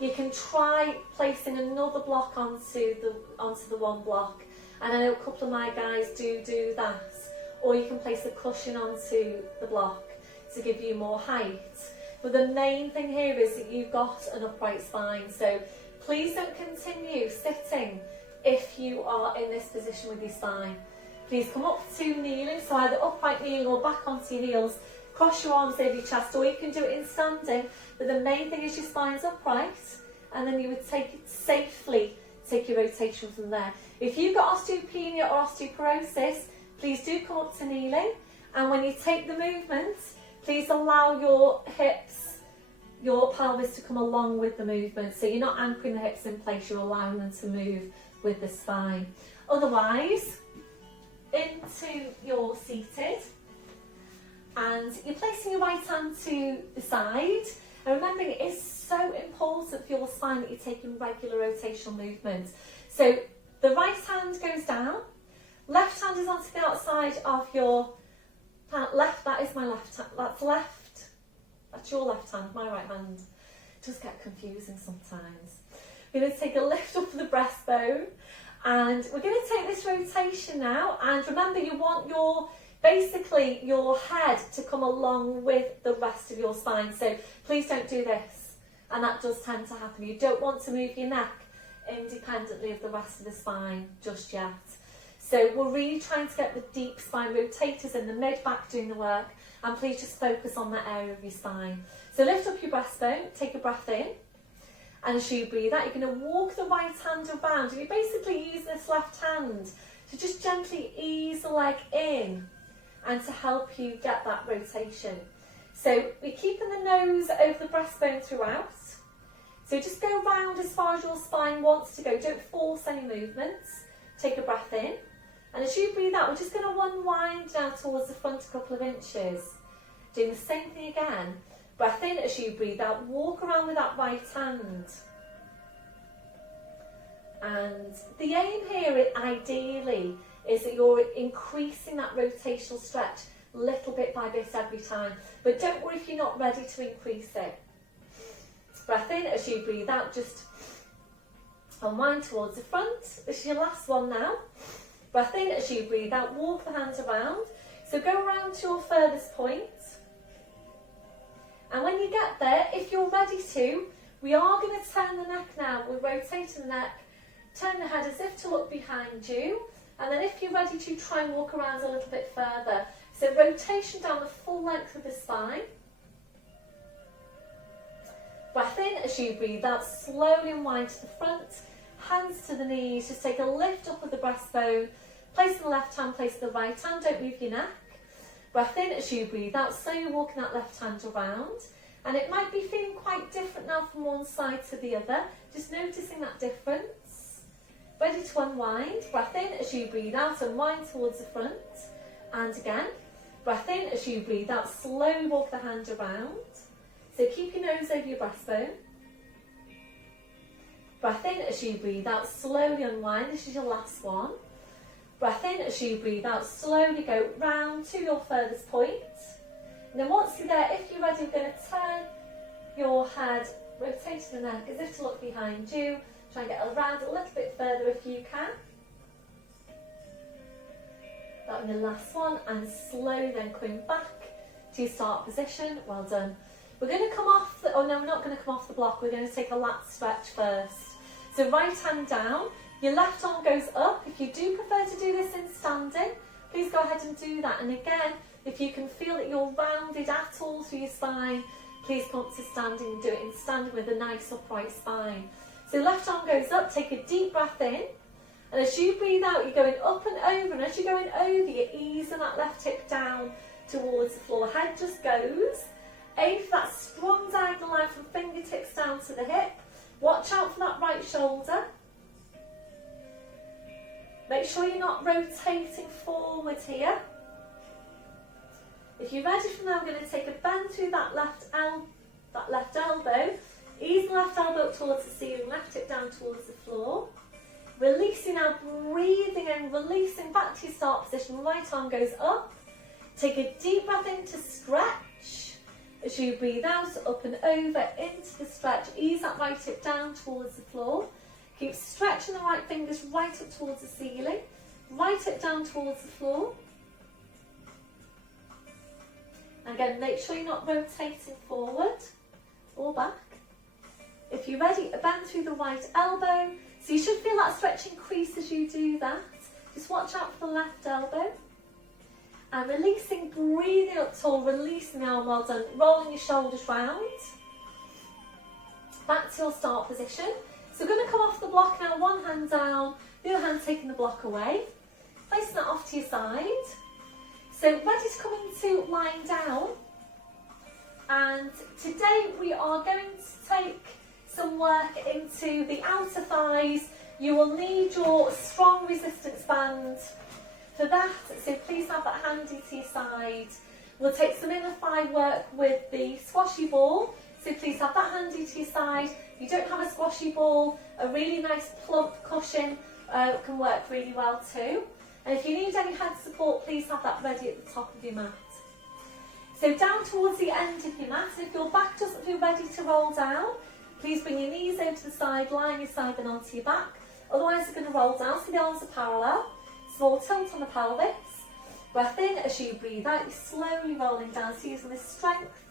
you can try placing another block onto the one block. And I know a couple of my guys do that. Or you can place a cushion onto the block to give you more height. But the main thing here is that you've got an upright spine. So please don't continue sitting if you are in this position with your spine. Please come up to kneeling, so either upright kneeling or back onto your heels. Cross your arms over your chest, or you can do it in standing. But the main thing is your spine's upright, and then you would safely take your rotation from there. If you've got osteopenia or osteoporosis, please do come up to kneeling. And when you take the movement, please allow your hips, your pelvis to come along with the movement. So you're not anchoring the hips in place, you're allowing them to move with the spine. Otherwise, into your seated, and you're placing your right hand to the side. And remembering it is so important for your spine that you're taking regular rotational movements. So the right hand goes down, left hand is onto the outside of your left, that is my left hand, that's left, that's your left hand, my right hand. It does get confusing sometimes. We're going to take a lift up of the breastbone, and we're going to take this rotation now, and remember you want basically your head to come along with the rest of your spine, so please don't do this, and that does tend to happen. You don't want to move your neck independently of the rest of the spine just yet. So we're really trying to get the deep spine rotators in the mid-back doing the work, and please just focus on that area of your spine. So lift up your breastbone, take a breath in, and as you breathe out, you're going to walk the right hand around, and you basically use this left hand to just gently ease the leg in and to help you get that rotation. So we're keeping the nose over the breastbone throughout. So just go round as far as your spine wants to go. Don't force any movements. Take a breath in. And as you breathe out, we're just going to unwind now towards the front a couple of inches. Doing the same thing again. Breath in as you breathe out. Walk around with that right hand. And the aim here, ideally, is that you're increasing that rotational stretch little bit by bit every time. But don't worry if you're not ready to increase it. Breath in as you breathe out, just unwind towards the front. This is your last one now. Breath in as you breathe out, walk the hands around. So go around to your furthest point. And when you get there, if you're ready to, we are going to turn the neck now. We're rotating the neck, turn the head as if to look behind you. And then if you're ready to, try and walk around a little bit further. So rotation down the full length of the spine. Breath in as you breathe out, slowly unwind to the front, hands to the knees, just take a lift up of the breastbone, place the left hand, place the right hand, don't move your neck. Breath in as you breathe out, slowly walking that left hand around. And it might be feeling quite different now from one side to the other, just noticing that difference. Ready to unwind, breath in as you breathe out, unwind towards the front. And again, breath in as you breathe out, slowly walk the hand around. So keep your nose over your breastbone. Breath in as you breathe out, slowly unwind. This is your last one. Breath in as you breathe out, slowly go round to your furthest point. And then once you're there, if you're ready, you're going to turn your head, rotate the neck as if to look behind you. Try and get around a little bit further if you can. That was the last one, and slowly then coming back to your start position. Well done. We're going to come off the, oh no, we're not going to come off the block. We're going to take a lat stretch first. So right hand down, your left arm goes up. If you do prefer to do this in standing, please go ahead and do that. And again, if you can feel that you're rounded at all through your spine, please come up to standing and do it in standing with a nice upright spine. So left arm goes up, take a deep breath in. And as you breathe out, you're going up and over. And as you're going over, you're easing that left hip down towards the floor. Head just goes. Aim for that strong diagonal line from fingertips down to the hip. Watch out for that right shoulder. Make sure you're not rotating forward here. If you're ready from there, we're going to take a bend through that left elbow. Ease the left elbow up towards the ceiling, left hip down towards the floor. Releasing now, breathing and releasing back to your start position. Right arm goes up. Take a deep breath in to stretch. As you breathe out, up and over into the stretch. Ease that right hip down towards the floor. Keep stretching the right fingers right up towards the ceiling. Right hip down towards the floor. And again, make sure you're not rotating forward or back. If you're ready, bend through the right elbow. So you should feel that stretch increase as you do that. Just watch out for the left elbow. And releasing, breathing up tall, releasing the arm, well done. Rolling your shoulders round. Back to your start position. So we're going to come off the block now, one hand down, the other hand taking the block away. Placing that off to your side. So ready to come into lying down. And today we are going to take some work into the outer thighs. You will need your strong resistance band for that, so please have that handy to your side. We'll take some inner thigh work with the squashy ball, so please have that handy to your side. If you don't have a squashy ball, a really nice plump cushion can work really well too. And if you need any head support, please have that ready at the top of your mat. So down towards the end of your mat, and if your back doesn't feel ready to roll down, please bring your knees over to the side, lie on your side and onto your back. Otherwise you're going to roll down, so the arms are parallel. Small tilt on the pelvis. Breath in as you breathe out, you're slowly rolling down, so using the strength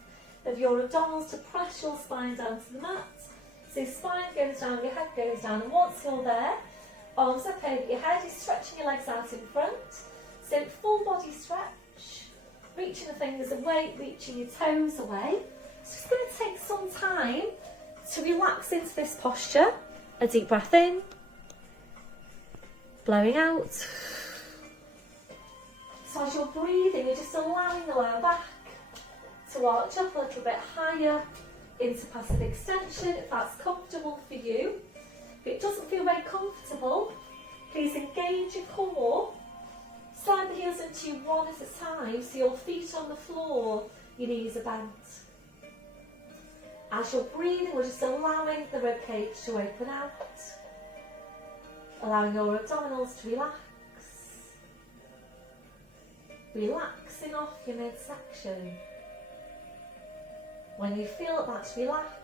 of your abdominals to press your spine down to the mat. So your spine goes down, your head goes down, and once you're there, arms up over your head, you're stretching your legs out in front. So full body stretch, reaching the fingers away, reaching your toes away. It's just going to take some time to relax into this posture. A deep breath in, blowing out. So as you're breathing, you're just allowing the lower back to arch up a little bit higher into passive extension if that's comfortable for you. If it doesn't feel very comfortable, please engage your core. Slide the heels into you one at a time, so your feet on the floor, your knees are bent. As you're breathing, we're just allowing the ribcage to open out. Allowing your abdominals to relax. Relaxing off your midsection. When you feel that that's relaxed,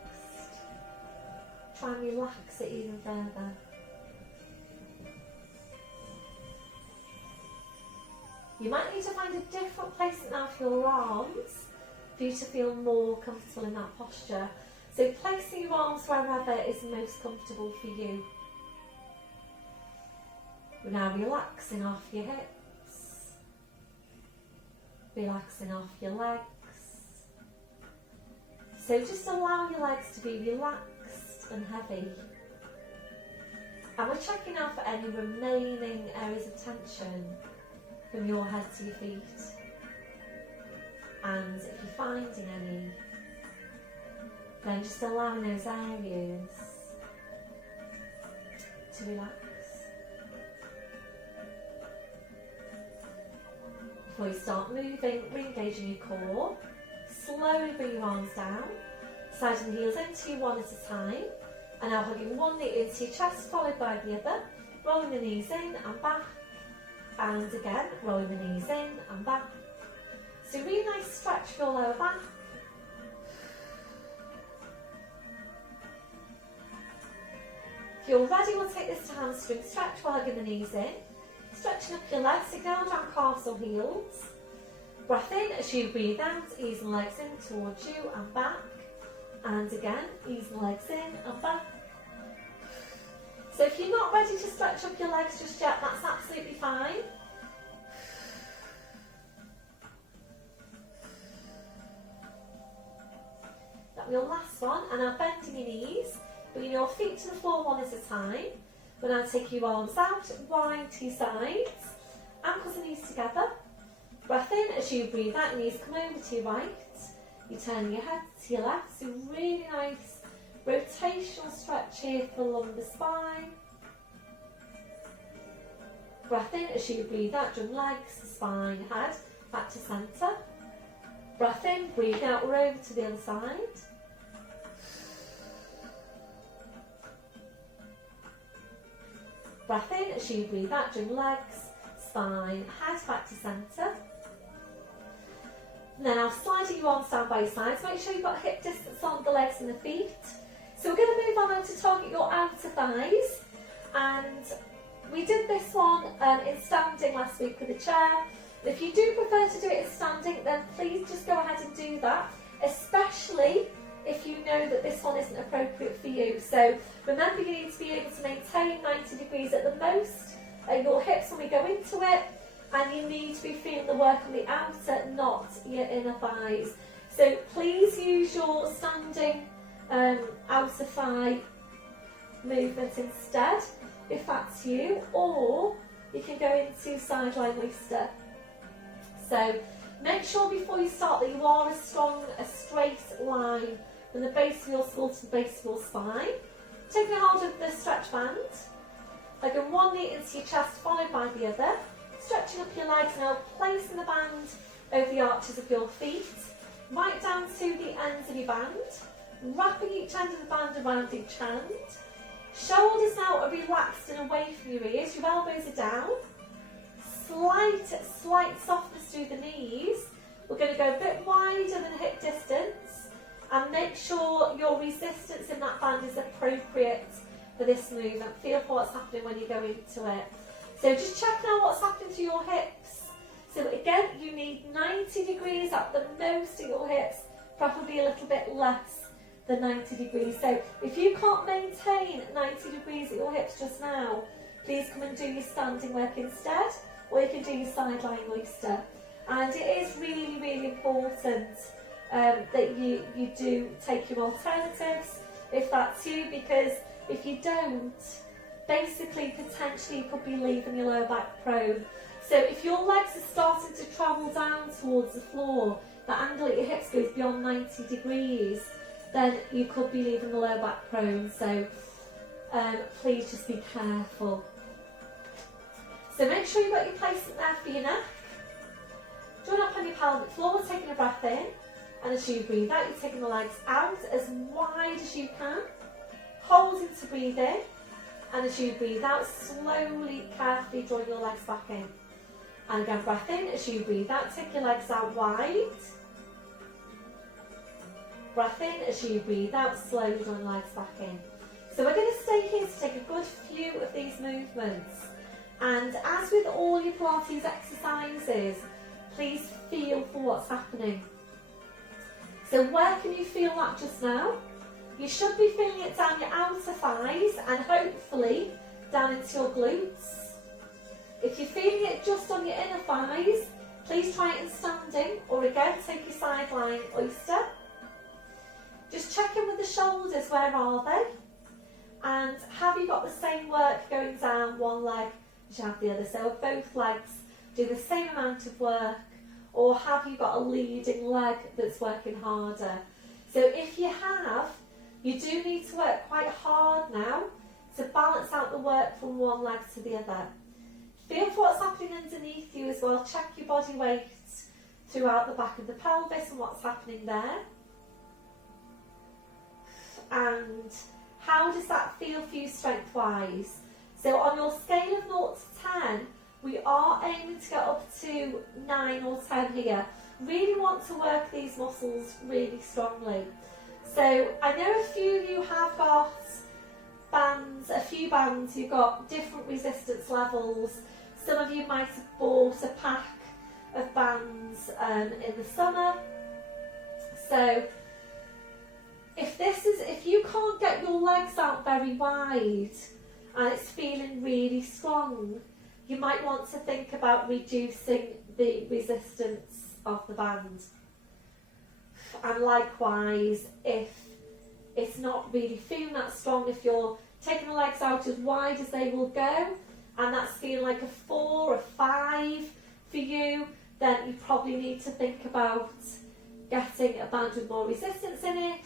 try and relax it even further. You might need to find a different placement now for your arms for you to feel more comfortable in that posture. So placing your arms wherever is most comfortable for you. We're now relaxing off your hips, relaxing off your legs. So just allow your legs to be relaxed and heavy. And we're checking out for any remaining areas of tension from your head to your feet. And if you're finding any, then just allowing those areas to relax. Before you start moving, re-engaging your core, slowly bring your arms down, sliding the heels into you one at a time, and now hugging one knee into your chest, followed by the other, rolling the knees in and back, and again, rolling the knees in and back. So really nice stretch for your lower back. If you're ready, we'll take this to hamstring stretch while hugging the knees in. Stretching up your legs, so down calves or heels. Breath in as you breathe out, easing the legs in towards you and back. And again, easing the legs in and back. So if you're not ready to stretch up your legs just yet, that's absolutely fine. That'll be your last one, and now bending your knees, bringing your feet to the floor one at a time. We'll now take your arms out, wide to your sides, ankles and knees together. Breath in as you breathe out, knees come over to your right. You turn your head to your left, so really nice rotational stretch here for the lumbar spine. Breath in as you breathe out, jump legs, spine, head, back to centre. Breath in, breathe out, we're over to the other side. Breath in as you breathe out, jump legs, spine, head, back to centre. And then I'll slide your arms down by your sides. Make sure you've got hip distance on the legs and the feet. So we're going to move on now to target your outer thighs. And we did this one in standing last week with a chair. If you do prefer to do it in standing, then please just go ahead and do that, especially if you know that this one isn't appropriate for you. So remember, you need to be able to maintain 90 degrees at the most at your hips when we go into it, and you need to be feeling the work on the outer, not your inner thighs. So please use your standing outer thigh movement instead, if that's you, or you can go into sideline Lister. So make sure before you start that you are as strong a straight line from the base of your skull to the base of your spine. Taking a hold of the stretch band, like one knee into your chest followed by the other, stretching up your legs now, placing the band over the arches of your feet, right down to the ends of your band, wrapping each end of the band around each hand. Shoulders now are relaxed and away from your ears, your elbows are down. Slight softness through the knees. We're going to go a bit wider than hip distance, and make sure your resistance in that band is appropriate for this movement. Feel for what's happening when you go into it. So just check now what's happening to your hips. So again, you need 90 degrees at the most of your hips, preferably a little bit less than 90 degrees. So if you can't maintain 90 degrees at your hips just now, please come and do your standing work instead, or you can do your sideline Lister. And it is really, really important that you do take your alternatives if that's you, because if you don't, basically potentially you could be leaving your lower back prone. So if your legs are starting to travel down towards the floor, the angle at your hips goes beyond 90 degrees, then you could be leaving the lower back prone. So please just be careful. So make sure you've got your placement there for your neck. Join up on your pelvic floor, taking a breath in, and as you breathe out, you're taking the legs out as wide as you can, holding to breathe in, and as you breathe out, slowly, carefully drawing your legs back in. And again, breath in, as you breathe out, take your legs out wide. Breath in, as you breathe out, slowly drawing legs back in. So we're going to stay here to take a good few of these movements. And as with all your Pilates exercises, please feel for what's happening. So where can you feel that just now? You should be feeling it down your outer thighs and hopefully down into your glutes. If you're feeling it just on your inner thighs, please try it in standing, or again take your sideline Lister. Just check in with the shoulders, where are they? And have you got the same work going down one leg as you have the other? So both legs do the same amount of work, or have you got a leading leg that's working harder? So if you have, you do need to work quite hard now to balance out the work from one leg to the other. Feel for what's happening underneath you as well. Check your body weight throughout the back of the pelvis and what's happening there. And how does that feel for you strength-wise? So on your scale of 0 to 10, we are aiming to get up to 9 or 10 here. Really want to work these muscles really strongly. So I know a few of you have got bands, a few bands, you've got different resistance levels. Some of you might have bought a pack of bands in the summer. So if you can't get your legs out very wide and it's feeling really strong, you might want to think about reducing the resistance of the band. And likewise, if it's not really feeling that strong, if you're taking the legs out as wide as they will go, and that's feeling like a 4 or 5 for you, then you probably need to think about getting a band with more resistance in it.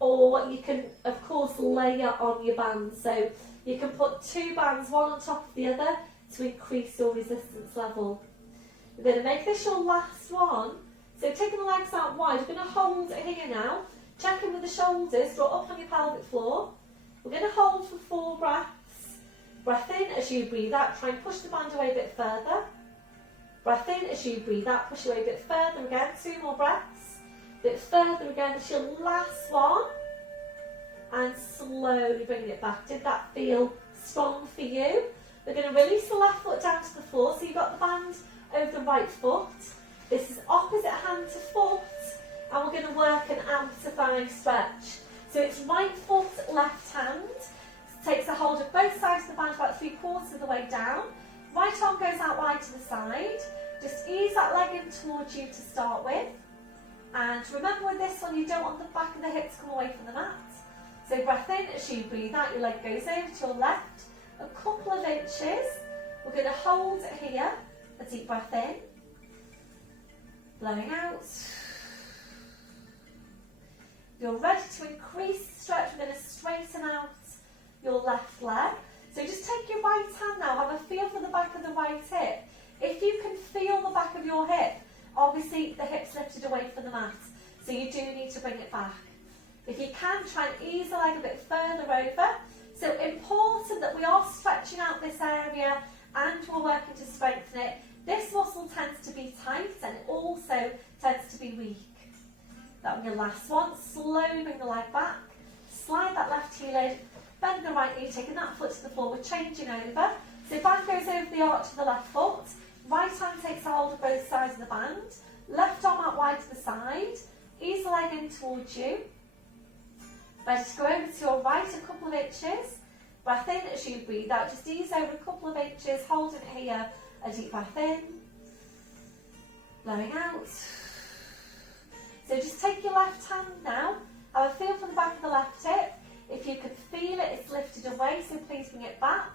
Or you can, of course, layer on your bands. So you can put 2 bands, one on top of the other, to increase your resistance level. We're going to make this your last one. So taking the legs out wide, we're going to hold it here now. Check in with the shoulders, draw up on your pelvic floor. We're going to hold for 4 breaths. Breath in as you breathe out, try and push the band away a bit further. Breath in as you breathe out, push away a bit further again, 2 more breaths. A bit further again, it's your last one. And slowly bringing it back. Did that feel strong for you? We're going to release the left foot down to the floor, so you've got the band over the right foot. This is opposite hand to foot, and we're going to work an outer thigh stretch. So it's right foot, left hand. Takes a hold of both sides of the band about 3/4 of the way down. Right arm goes out wide to the side. Just ease that leg in towards you to start with. And remember with this one, you don't want the back of the hips to come away from the mat. So breath in as you breathe out, your leg goes over to your left a couple of inches. We're going to hold here, a deep breath in, blowing out. You're ready to increase the stretch. We're going to straighten out your left leg. So just take your right hand now, have a feel for the back of the right hip. If you can feel the back of your hip, obviously the hip's lifted away from the mat, so you do need to bring it back. If you can, try and ease the leg a bit further over. So important that we are stretching out this area and we're working to strengthen it. This muscle tends to be tight and it also tends to be weak. That will be your last one. Slowly bring the leg back, slide that left heel in, bend the right knee, taking that foot to the floor. We're changing over. So band goes over the arch of the left foot. Right hand takes a hold of both sides of the band. Left arm out wide to the side. Ease the leg in towards you. Ready to go over to your right a couple of inches. Breath in as you breathe out. Just ease over a couple of inches. Holding it here. A deep breath in. Blowing out. So just take your left hand now. Have a feel for the back of the left hip. If you can feel it, it's lifted away, so please bring it back.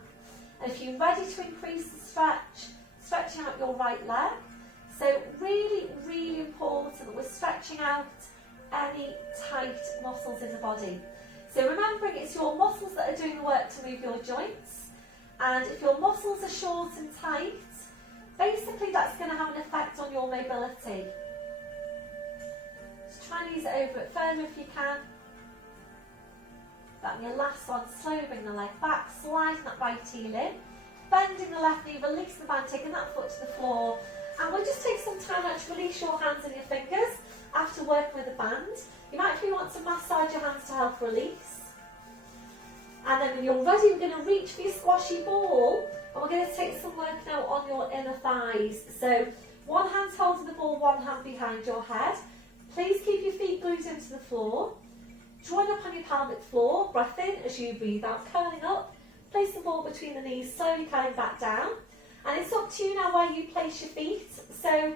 And if you're ready to increase the stretch, stretching out your right leg. So really, really important that we're stretching out any tight muscles in the body. So remembering it's your muscles that are doing the work to move your joints. And if your muscles are short and tight, basically that's going to have an effect on your mobility. Just try and ease it over it further if you can. That and your last one, slowly bring the leg back, sliding that right heel in, bending the left knee, release the band, taking that foot to the floor. And we'll just take some time out to release your hands and your fingers after working with the band. You might actually want to massage your hands to help release. And then when you're ready, we're going to reach for your squashy ball and we're going to take some work now on your inner thighs. So one hand's holding the ball, one hand behind your head. Please keep your feet glued into the floor. Join up on your pelvic floor, breath in as you breathe out, curling up. Place the ball between the knees, slowly curling back down. And it's up to you now where you place your feet. So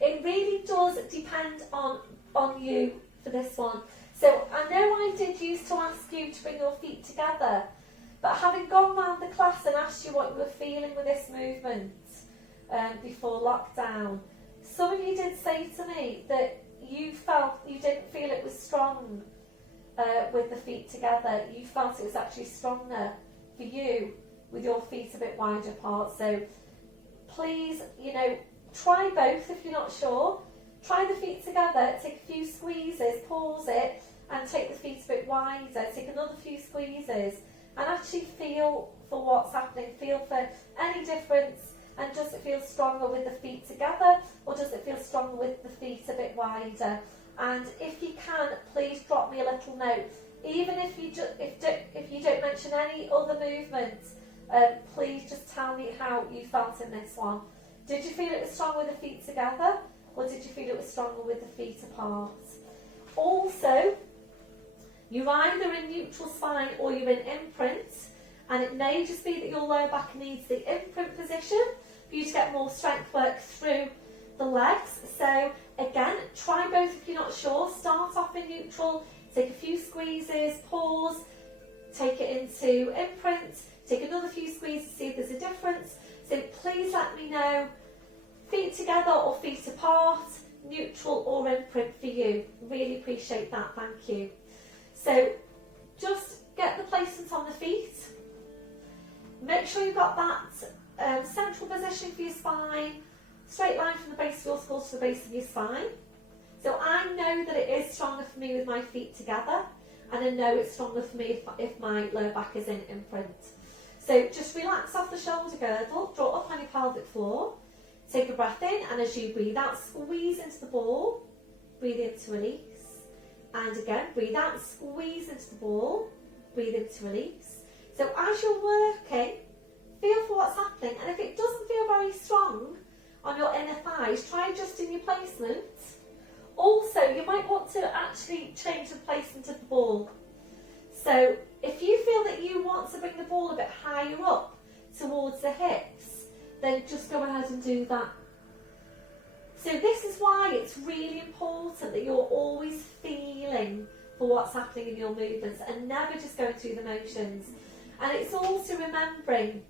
it really does depend on you for this one. So I know I did used to ask you to bring your feet together, but having gone round the class and asked you what you were feeling with this movement before lockdown, some of you did say to me that you didn't feel it was strong with the feet together. You felt it was actually stronger for you with your feet a bit wider apart. So please, try both if you're not sure. Try the feet together, take a few squeezes, pause it, and take the feet a bit wider. Take another few squeezes and actually feel for what's happening. Feel for any difference. And does it feel stronger with the feet together, or does it feel stronger with the feet a bit wider? And if you can, please drop me a little note. Even if you don't mention any other movements, please just tell me how you felt in this one. Did you feel it was stronger with the feet together, or did you feel it was stronger with the feet apart? Also, you're either in neutral spine or you're in imprint, and it may just be that your lower back needs the imprint position for you to get more strength work through the legs. So again, try both if you're not sure. Start off in neutral, take a few squeezes, pause, take it into imprint, take another few squeezes, see if there's a difference. So please let me know, feet together or feet apart, neutral or imprint for you. Really appreciate that, thank you. So just get the placement on the feet. Make sure you've got that central position for your spine, straight line from the base of your skull to the base of your spine. So I know that it is stronger for me with my feet together, and I know it's stronger for me if my lower back is in imprint. So just relax off the shoulder girdle, draw up on your pelvic floor, take a breath in, and as you breathe out, squeeze into the ball, breathe in to release. And again, breathe out, squeeze into the ball, breathe in to release. So as you're working, feel for what's happening, and if it doesn't feel very strong, exercise, try adjusting your placement. Also, you might want to actually change the placement of the ball. So if you feel that you want to bring the ball a bit higher up towards the hips, then just go ahead and do that. So this is why it's really important that you're always feeling for what's happening in your movements and never just going through the motions. And it's also remembering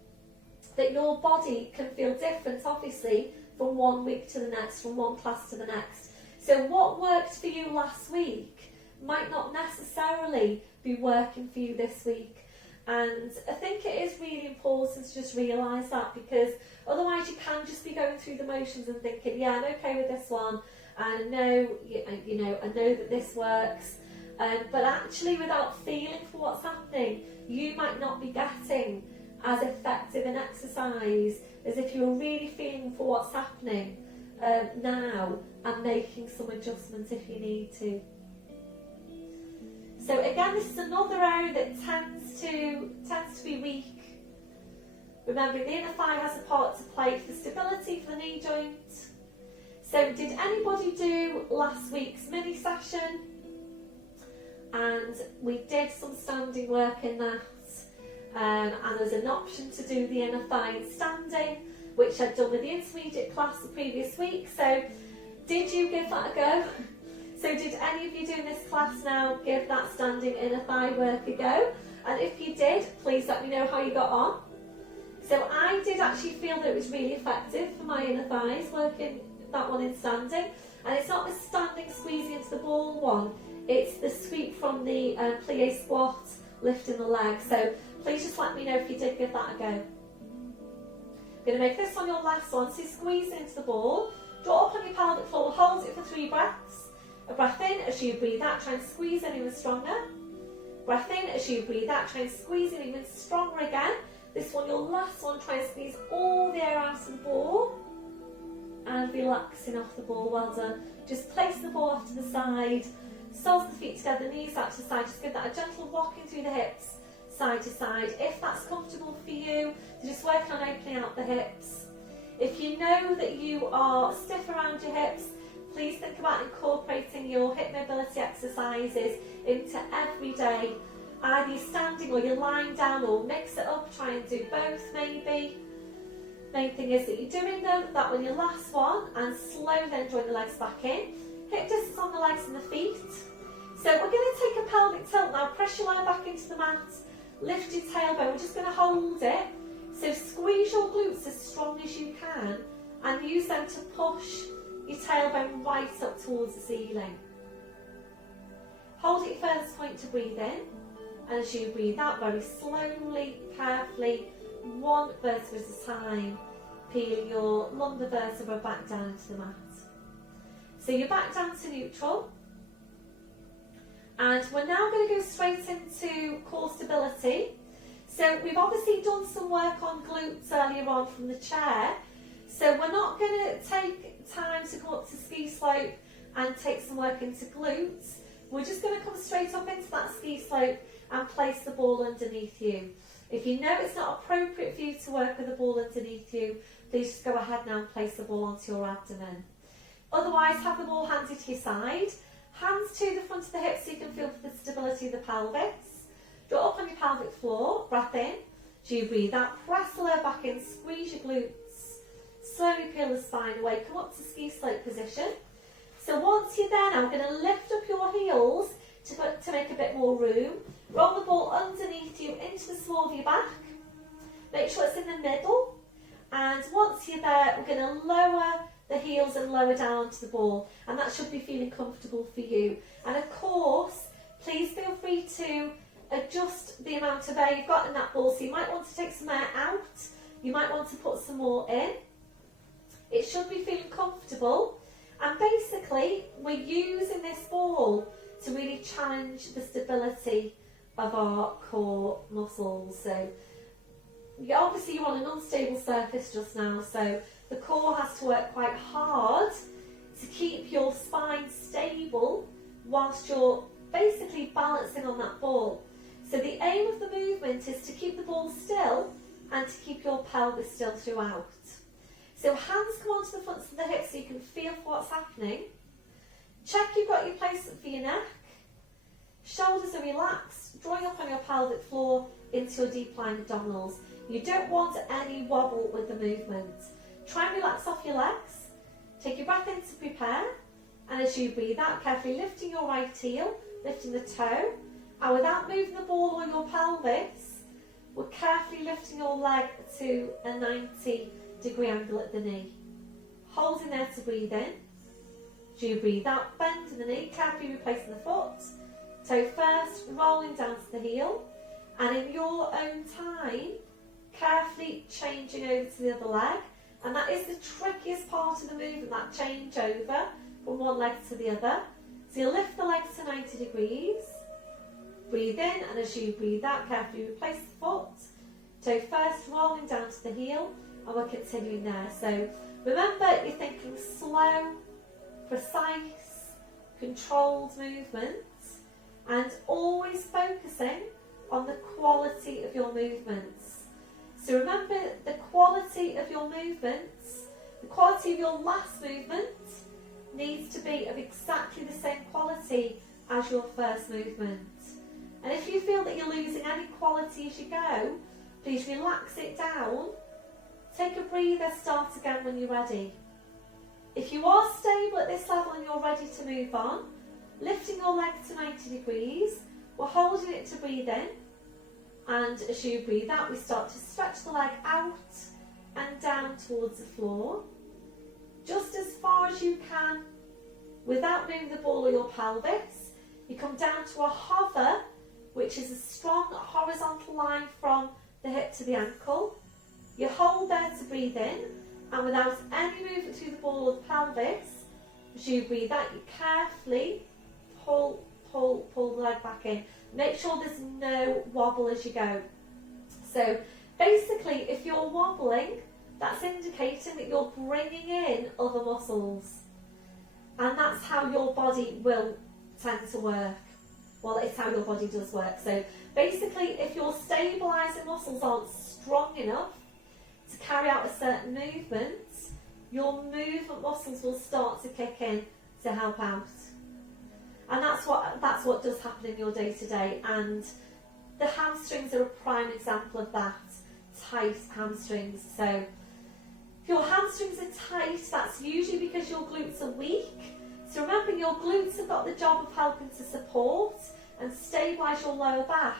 that your body can feel different, obviously, from one week to the next, from one class to the next. So what worked for you last week might not necessarily be working for you this week. And I think it is really important to just realise that, because otherwise you can just be going through the motions and thinking, yeah, I'm okay with this one, and I know, I know that this works. But actually, without feeling for what's happening, you might not be getting as effective an exercise as if you're really feeling for what's happening now and making some adjustments if you need to. So again, this is another area that tends to be weak. Remembering the inner thigh has a part to play for stability for the knee joint. So did anybody do last week's mini session? And we did some standing work in that. And there's an option to do the inner thigh in standing, which I'd done with the intermediate class the previous week. So did you give that a go? So did any of you doing this class now give that standing inner thigh work a go? And if you did, please let me know how you got on. So I did actually feel that it was really effective for my inner thighs, working that one in standing. And it's not the standing squeezing into the ball one, it's the sweep from the plie squat, lifting the leg. So please just let me know if you did give that a go. I'm going to make this one your last one. So squeeze into the ball, draw up on your pelvic floor, hold it for 3 breaths. A breath in as you breathe out, try and squeeze in even stronger. Breath in as you breathe out, try and squeeze in even stronger again. This one, your last one, try and squeeze all the air out of the ball. And relaxing off the ball, well done. Just place the ball off to the side, soles the feet together, knees out to the side. Just give that a gentle rocking through the hips, side to side. If that's comfortable for you, so just working on opening out the hips. If you know that you are stiff around your hips, please think about incorporating your hip mobility exercises into every day. Either you're standing or you're lying down, or mix it up, try and do both maybe. Main thing is that you're doing that one, your last one, and slow then drawing the legs back in. Hip distance on the legs and the feet. So we're going to take a pelvic tilt now, press your lower back into the mat, lift your tailbone, we're just going to hold it. So squeeze your glutes as strong as you can and use them to push your tailbone right up towards the ceiling. Hold it furthest point to breathe in, and as you breathe out, very slowly, carefully, one vertebra at a time, peeling your lumbar vertebra back down into the mat. So you're back down to neutral, and we're now going to go straight into core stability. So we've obviously done some work on glutes earlier on from the chair, so we're not going to take time to come up to ski slope and take some work into glutes. We're just going to come straight up into that ski slope and place the ball underneath you. If you know it's not appropriate for you to work with the ball underneath you, please just go ahead now and place the ball onto your abdomen. Otherwise, have the ball handed to your side, hands to the front of the hips so you can feel for the stability of the pelvis. Draw up on your pelvic floor, breath in. As you breathe out, press the lower back in, squeeze your glutes. Slowly peel the spine away, come up to ski slope position. So once you're there now, we're going to lift up your heels to make a bit more room. Roll the ball underneath you into the small of your back. Make sure it's in the middle. And once you're there, we're going to lower the heels and lower down to the ball. And that should be feeling comfortable for you. And of course, please feel free to adjust the amount of air you've got in that ball. So you might want to take some air out. You might want to put some more in. It should be feeling comfortable. And basically, we're using this ball to really challenge the stability of our core muscles. So obviously you're on an unstable surface just now, so the core has to work quite hard to keep your spine stable whilst you're basically balancing on that ball. So the aim of the movement is to keep the ball still and to keep your pelvis still throughout. So So hands come onto the fronts of the hips so you can feel for what's happening. Check you've got your placement for your neck. Shoulders are relaxed, drawing up on your pelvic floor into your deep lying abdominals. You don't want any wobble with the movement. Try and relax off your legs. Take your breath in to prepare. And as you breathe out, carefully lifting your right heel, lifting the toe. And without moving the ball or your pelvis, we're carefully lifting your leg to a 90-degree angle at the knee. Holding there to breathe in. As you breathe out, bending the knee, carefully replacing the foot. Toe first, rolling down to the heel. And in your own time, carefully changing over to the other leg. And that is the trickiest part of the movement, that change over from one leg to the other. So you lift the leg to 90 degrees. Breathe in, and as you breathe out, carefully replace the foot. Toe first, rolling down to the heel. And we're continuing there. So remember, you're thinking slow, precise, controlled movements. And always focusing on the quality of your movements. So remember, the quality of your movements, the quality of your last movement needs to be of exactly the same quality as your first movement. And if you feel that you're losing any quality as you go, please relax it down. Take a breather, start again when you're ready. If you are stable at this level and you're ready to move on, lifting your leg to 90 degrees, we're holding it to breathe in. And as you breathe out, we start to stretch the leg out and down towards the floor. Just as far as you can without moving the ball or your pelvis. You come down to a hover, which is a strong horizontal line from the hip to the ankle. You hold there to breathe in, and without any movement through the ball or the pelvis, as you breathe out, you carefully pull the leg back in. Make sure there's no wobble as you go. So basically, if you're wobbling, that's indicating that you're bringing in other muscles. And that's how your body will tend to work. Well, it's how your body does work. So basically, if your stabilising muscles aren't strong enough to carry out a certain movement, your movement muscles will start to kick in to help out. And that's what does happen in your day-to-day. And the hamstrings are a prime example of that. Tight hamstrings. So if your hamstrings are tight, that's usually because your glutes are weak. So remember, your glutes have got the job of helping to support and stabilise your lower back.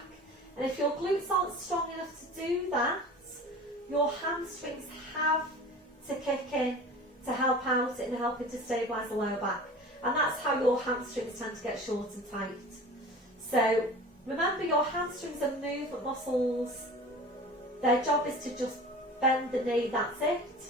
And if your glutes aren't strong enough to do that, your hamstrings have to kick in to help out in helping to stabilise the lower back. And that's how your hamstrings tend to get short and tight. So remember, your hamstrings are movement muscles. Their job is to just bend the knee, that's it.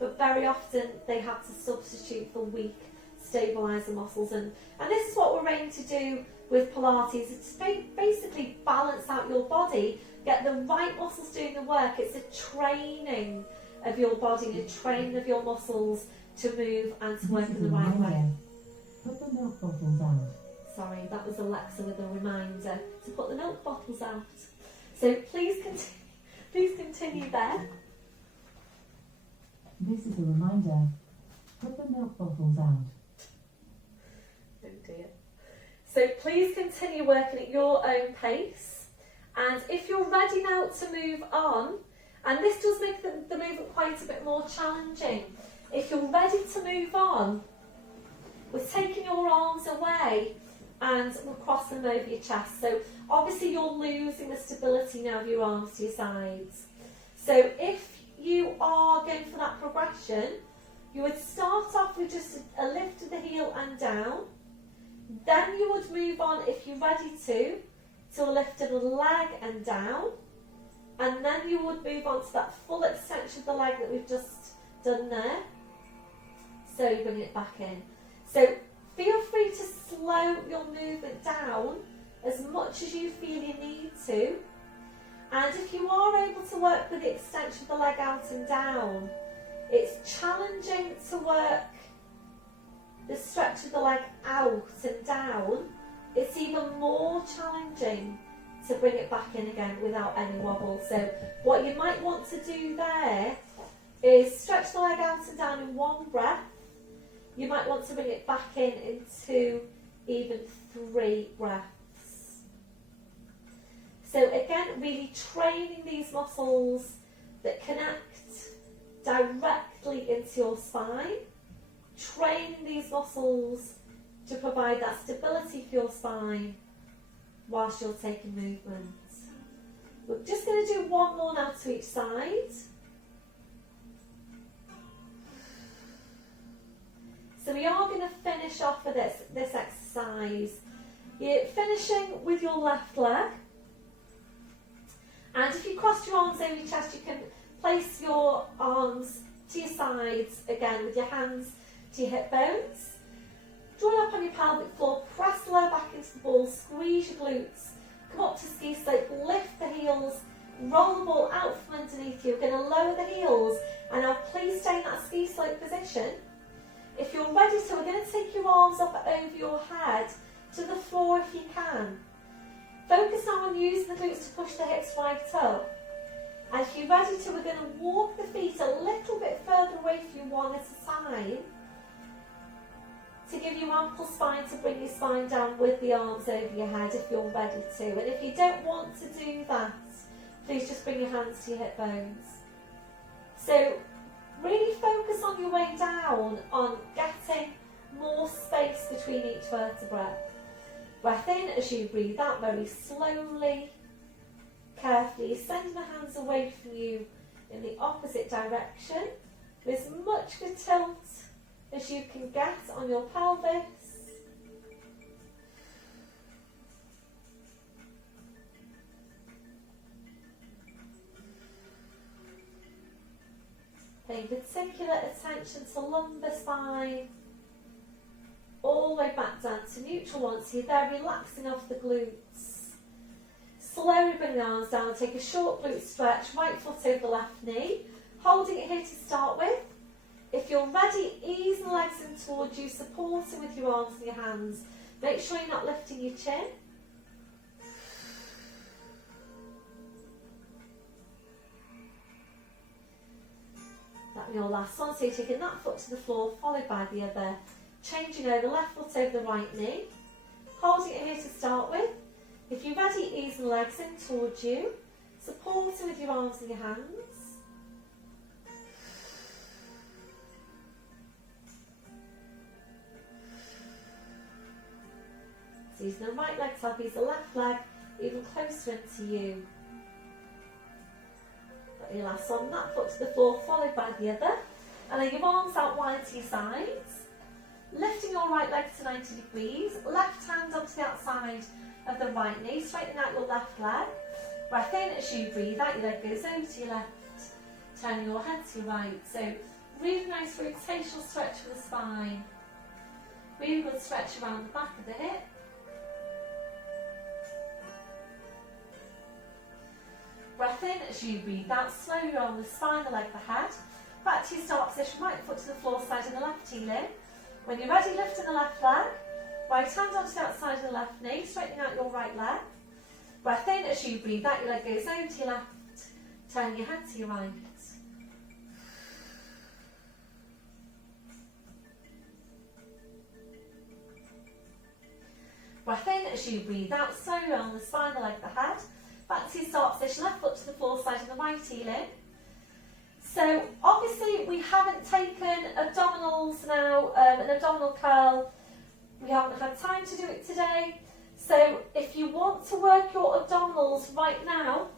But very often they have to substitute for weak stabiliser muscles. And this is what we're aiming to do with Pilates. It's to basically balance out your body, get the right muscles doing the work. It's a training of your body, a training of your muscles to move and to work in the right way. Put the milk bottles out. Sorry, that was Alexa with a reminder to put the milk bottles out. So please continue there. This is a reminder. Put the milk bottles out. Oh dear. So please continue working at your own pace. And if you're ready now to move on, and this does make the movement quite a bit more challenging. If you're ready to move on, we're taking your arms away and we're crossing them over your chest. So obviously you're losing the stability now of your arms to your sides. So if you are going for that progression, you would start off with just a lift of the heel and down. Then you would move on, if you're ready to a lift of the leg and down. And then you would move on to that full extension of the leg that we've just done there. So you bring it back in. So feel free to slow your movement down as much as you feel you need to. And if you are able to work with the extension of the leg out and down, it's challenging to work the stretch of the leg out and down. It's even more challenging to bring it back in again without any wobble. So what you might want to do there is stretch the leg out and down in one breath. You might want to bring it back in 2, even 3 breaths. So again, really training these muscles that connect directly into your spine. Training these muscles to provide that stability for your spine whilst you're taking movement. We're just going to do one more now to each side. So we are going to finish off with this exercise. You're finishing with your left leg. And if you cross your arms over your chest, you can place your arms to your sides again with your hands to your hip bones. Draw up on your pelvic floor, press the lower back into the ball, squeeze your glutes, come up to ski slope, lift the heels, roll the ball out from underneath you. You're going to lower the heels, and now please stay in that ski slope position. If you're ready to, we're going to take your arms up over your head to the floor if you can. Focus now on using the glutes to push the hips right up. And if you're ready to, we're going to walk the feet a little bit further away from you, one at a time, to give you ample spine to bring your spine down with the arms over your head if you're ready to. And if you don't want to do that, please just bring your hands to your hip bones. So really focus on your way down on getting more space between each vertebra. Breath in as you breathe out very slowly, carefully, sending the hands away from you in the opposite direction with as much of a tilt as you can get on your pelvis. Paying particular attention to lumbar spine, all the way back down to neutral once you're there, relaxing off the glutes. Slowly bring the arms down, take a short glute stretch, right foot over the left knee, holding it here to start with. If you're ready, ease the legs in towards you, supporting with your arms and your hands. Make sure you're not lifting your chin. That'll be your last one. So you're taking that foot to the floor, followed by the other. Changing over, left foot over the right knee. Holding it here to start with. If you're ready, ease the legs in towards you, supporting with your arms and your hands. So using the right leg to help ease the left leg even closer into you. Got your last one, that foot to the floor, followed by the other. And then your arms out wide to your sides. Lifting your right leg to 90 degrees. Left hand onto the outside of the right knee. Straightening out your left leg. Breath in as you breathe out, your leg goes over to your left. Turning your head to your right. So really nice rotational stretch for the spine. Really good stretch around the back of the hip. Breath in as you breathe out, slowly roll the spine, the leg, the head. Back to your start position, right foot to the floor, side of the left heel in. When you're ready, lifting the left leg. Right hand onto the outside of the left knee, straightening out your right leg. Breath in as you breathe out, your leg goes over to your left, turning your head to your right. Breath in as you breathe out, slowly on the spine, the leg, the head. Back to your start position, left foot to the floor, side of the right heel in. So obviously we haven't taken abdominals now, an abdominal curl. We haven't had time to do it today. So if you want to work your abdominals right now,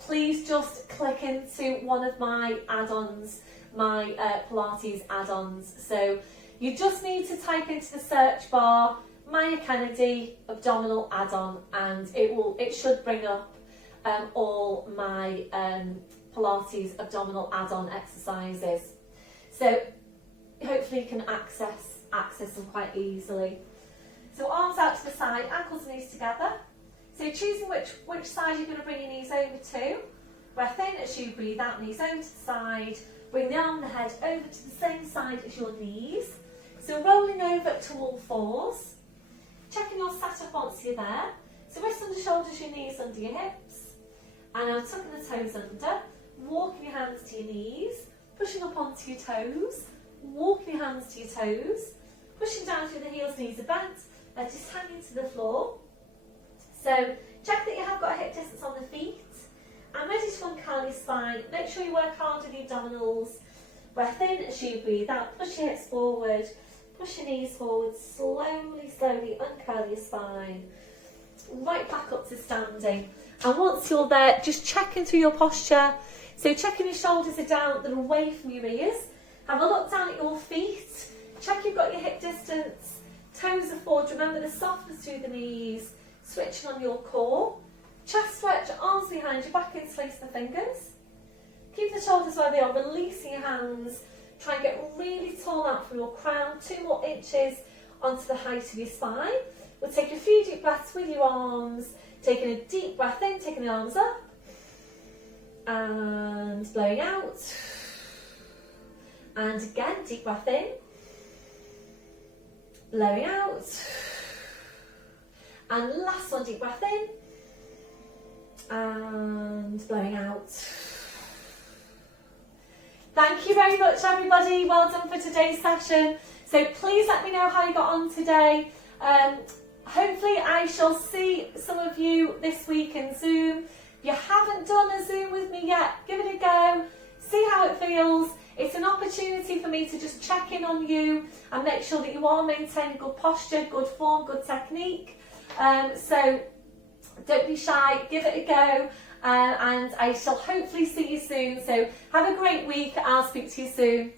please just click into one of my add-ons, my Pilates add-ons. So you just need to type into the search bar Mair Kennedy abdominal add-on, and it should bring up all my Pilates abdominal add-on exercises. So hopefully you can access them quite easily. So arms out to the side, ankles and knees together. So choosing which side you're going to bring your knees over to. Breath in as you breathe out, knees over to the side. Bring the arm and the head over to the same side as your knees. So rolling over to all fours. Checking your sat up once you're there. So wrists under shoulders, your knees under your hips. And now tucking the toes under. walking your hands to your knees, pushing up onto your toes, walking your hands to your toes, pushing down through the heels, knees are bent, just hanging to the floor. So check that you have got a hip distance on the feet. And ready to uncurl your spine. Make sure you work hard with your abdominals. Breath in as you breathe out. Push your hips forward. Push your knees forward. Slowly, slowly uncurl your spine. Right back up to standing. And once you're there, just checking through your posture. So checking your shoulders are down, they're away from your ears. Have a look down at your feet. Check you've got your hip distance. Toes are forward. Remember the softness through the knees. Switching on your core. Chest stretch, arms behind you, back interlace the fingers. Keep the shoulders where they are, releasing your hands. Try and get really tall out from your crown, 2 more inches onto the height of your spine. We'll take a few deep breaths with your arms, taking a deep breath in, taking the arms up, and blowing out. And again, deep breath in, blowing out. And last one, deep breath in, and blowing out. Thank you very much, everybody. Well done for today's session. So please let me know how you got on today. Hopefully I shall see some of you this week in Zoom. If you haven't done a Zoom with me yet, give it a go. See how it feels. It's an opportunity for me to just check in on you and make sure that you are maintaining good posture, good form, good technique. So don't be shy, give it a go, and I shall hopefully see you soon. So have a great week. I'll speak to you soon.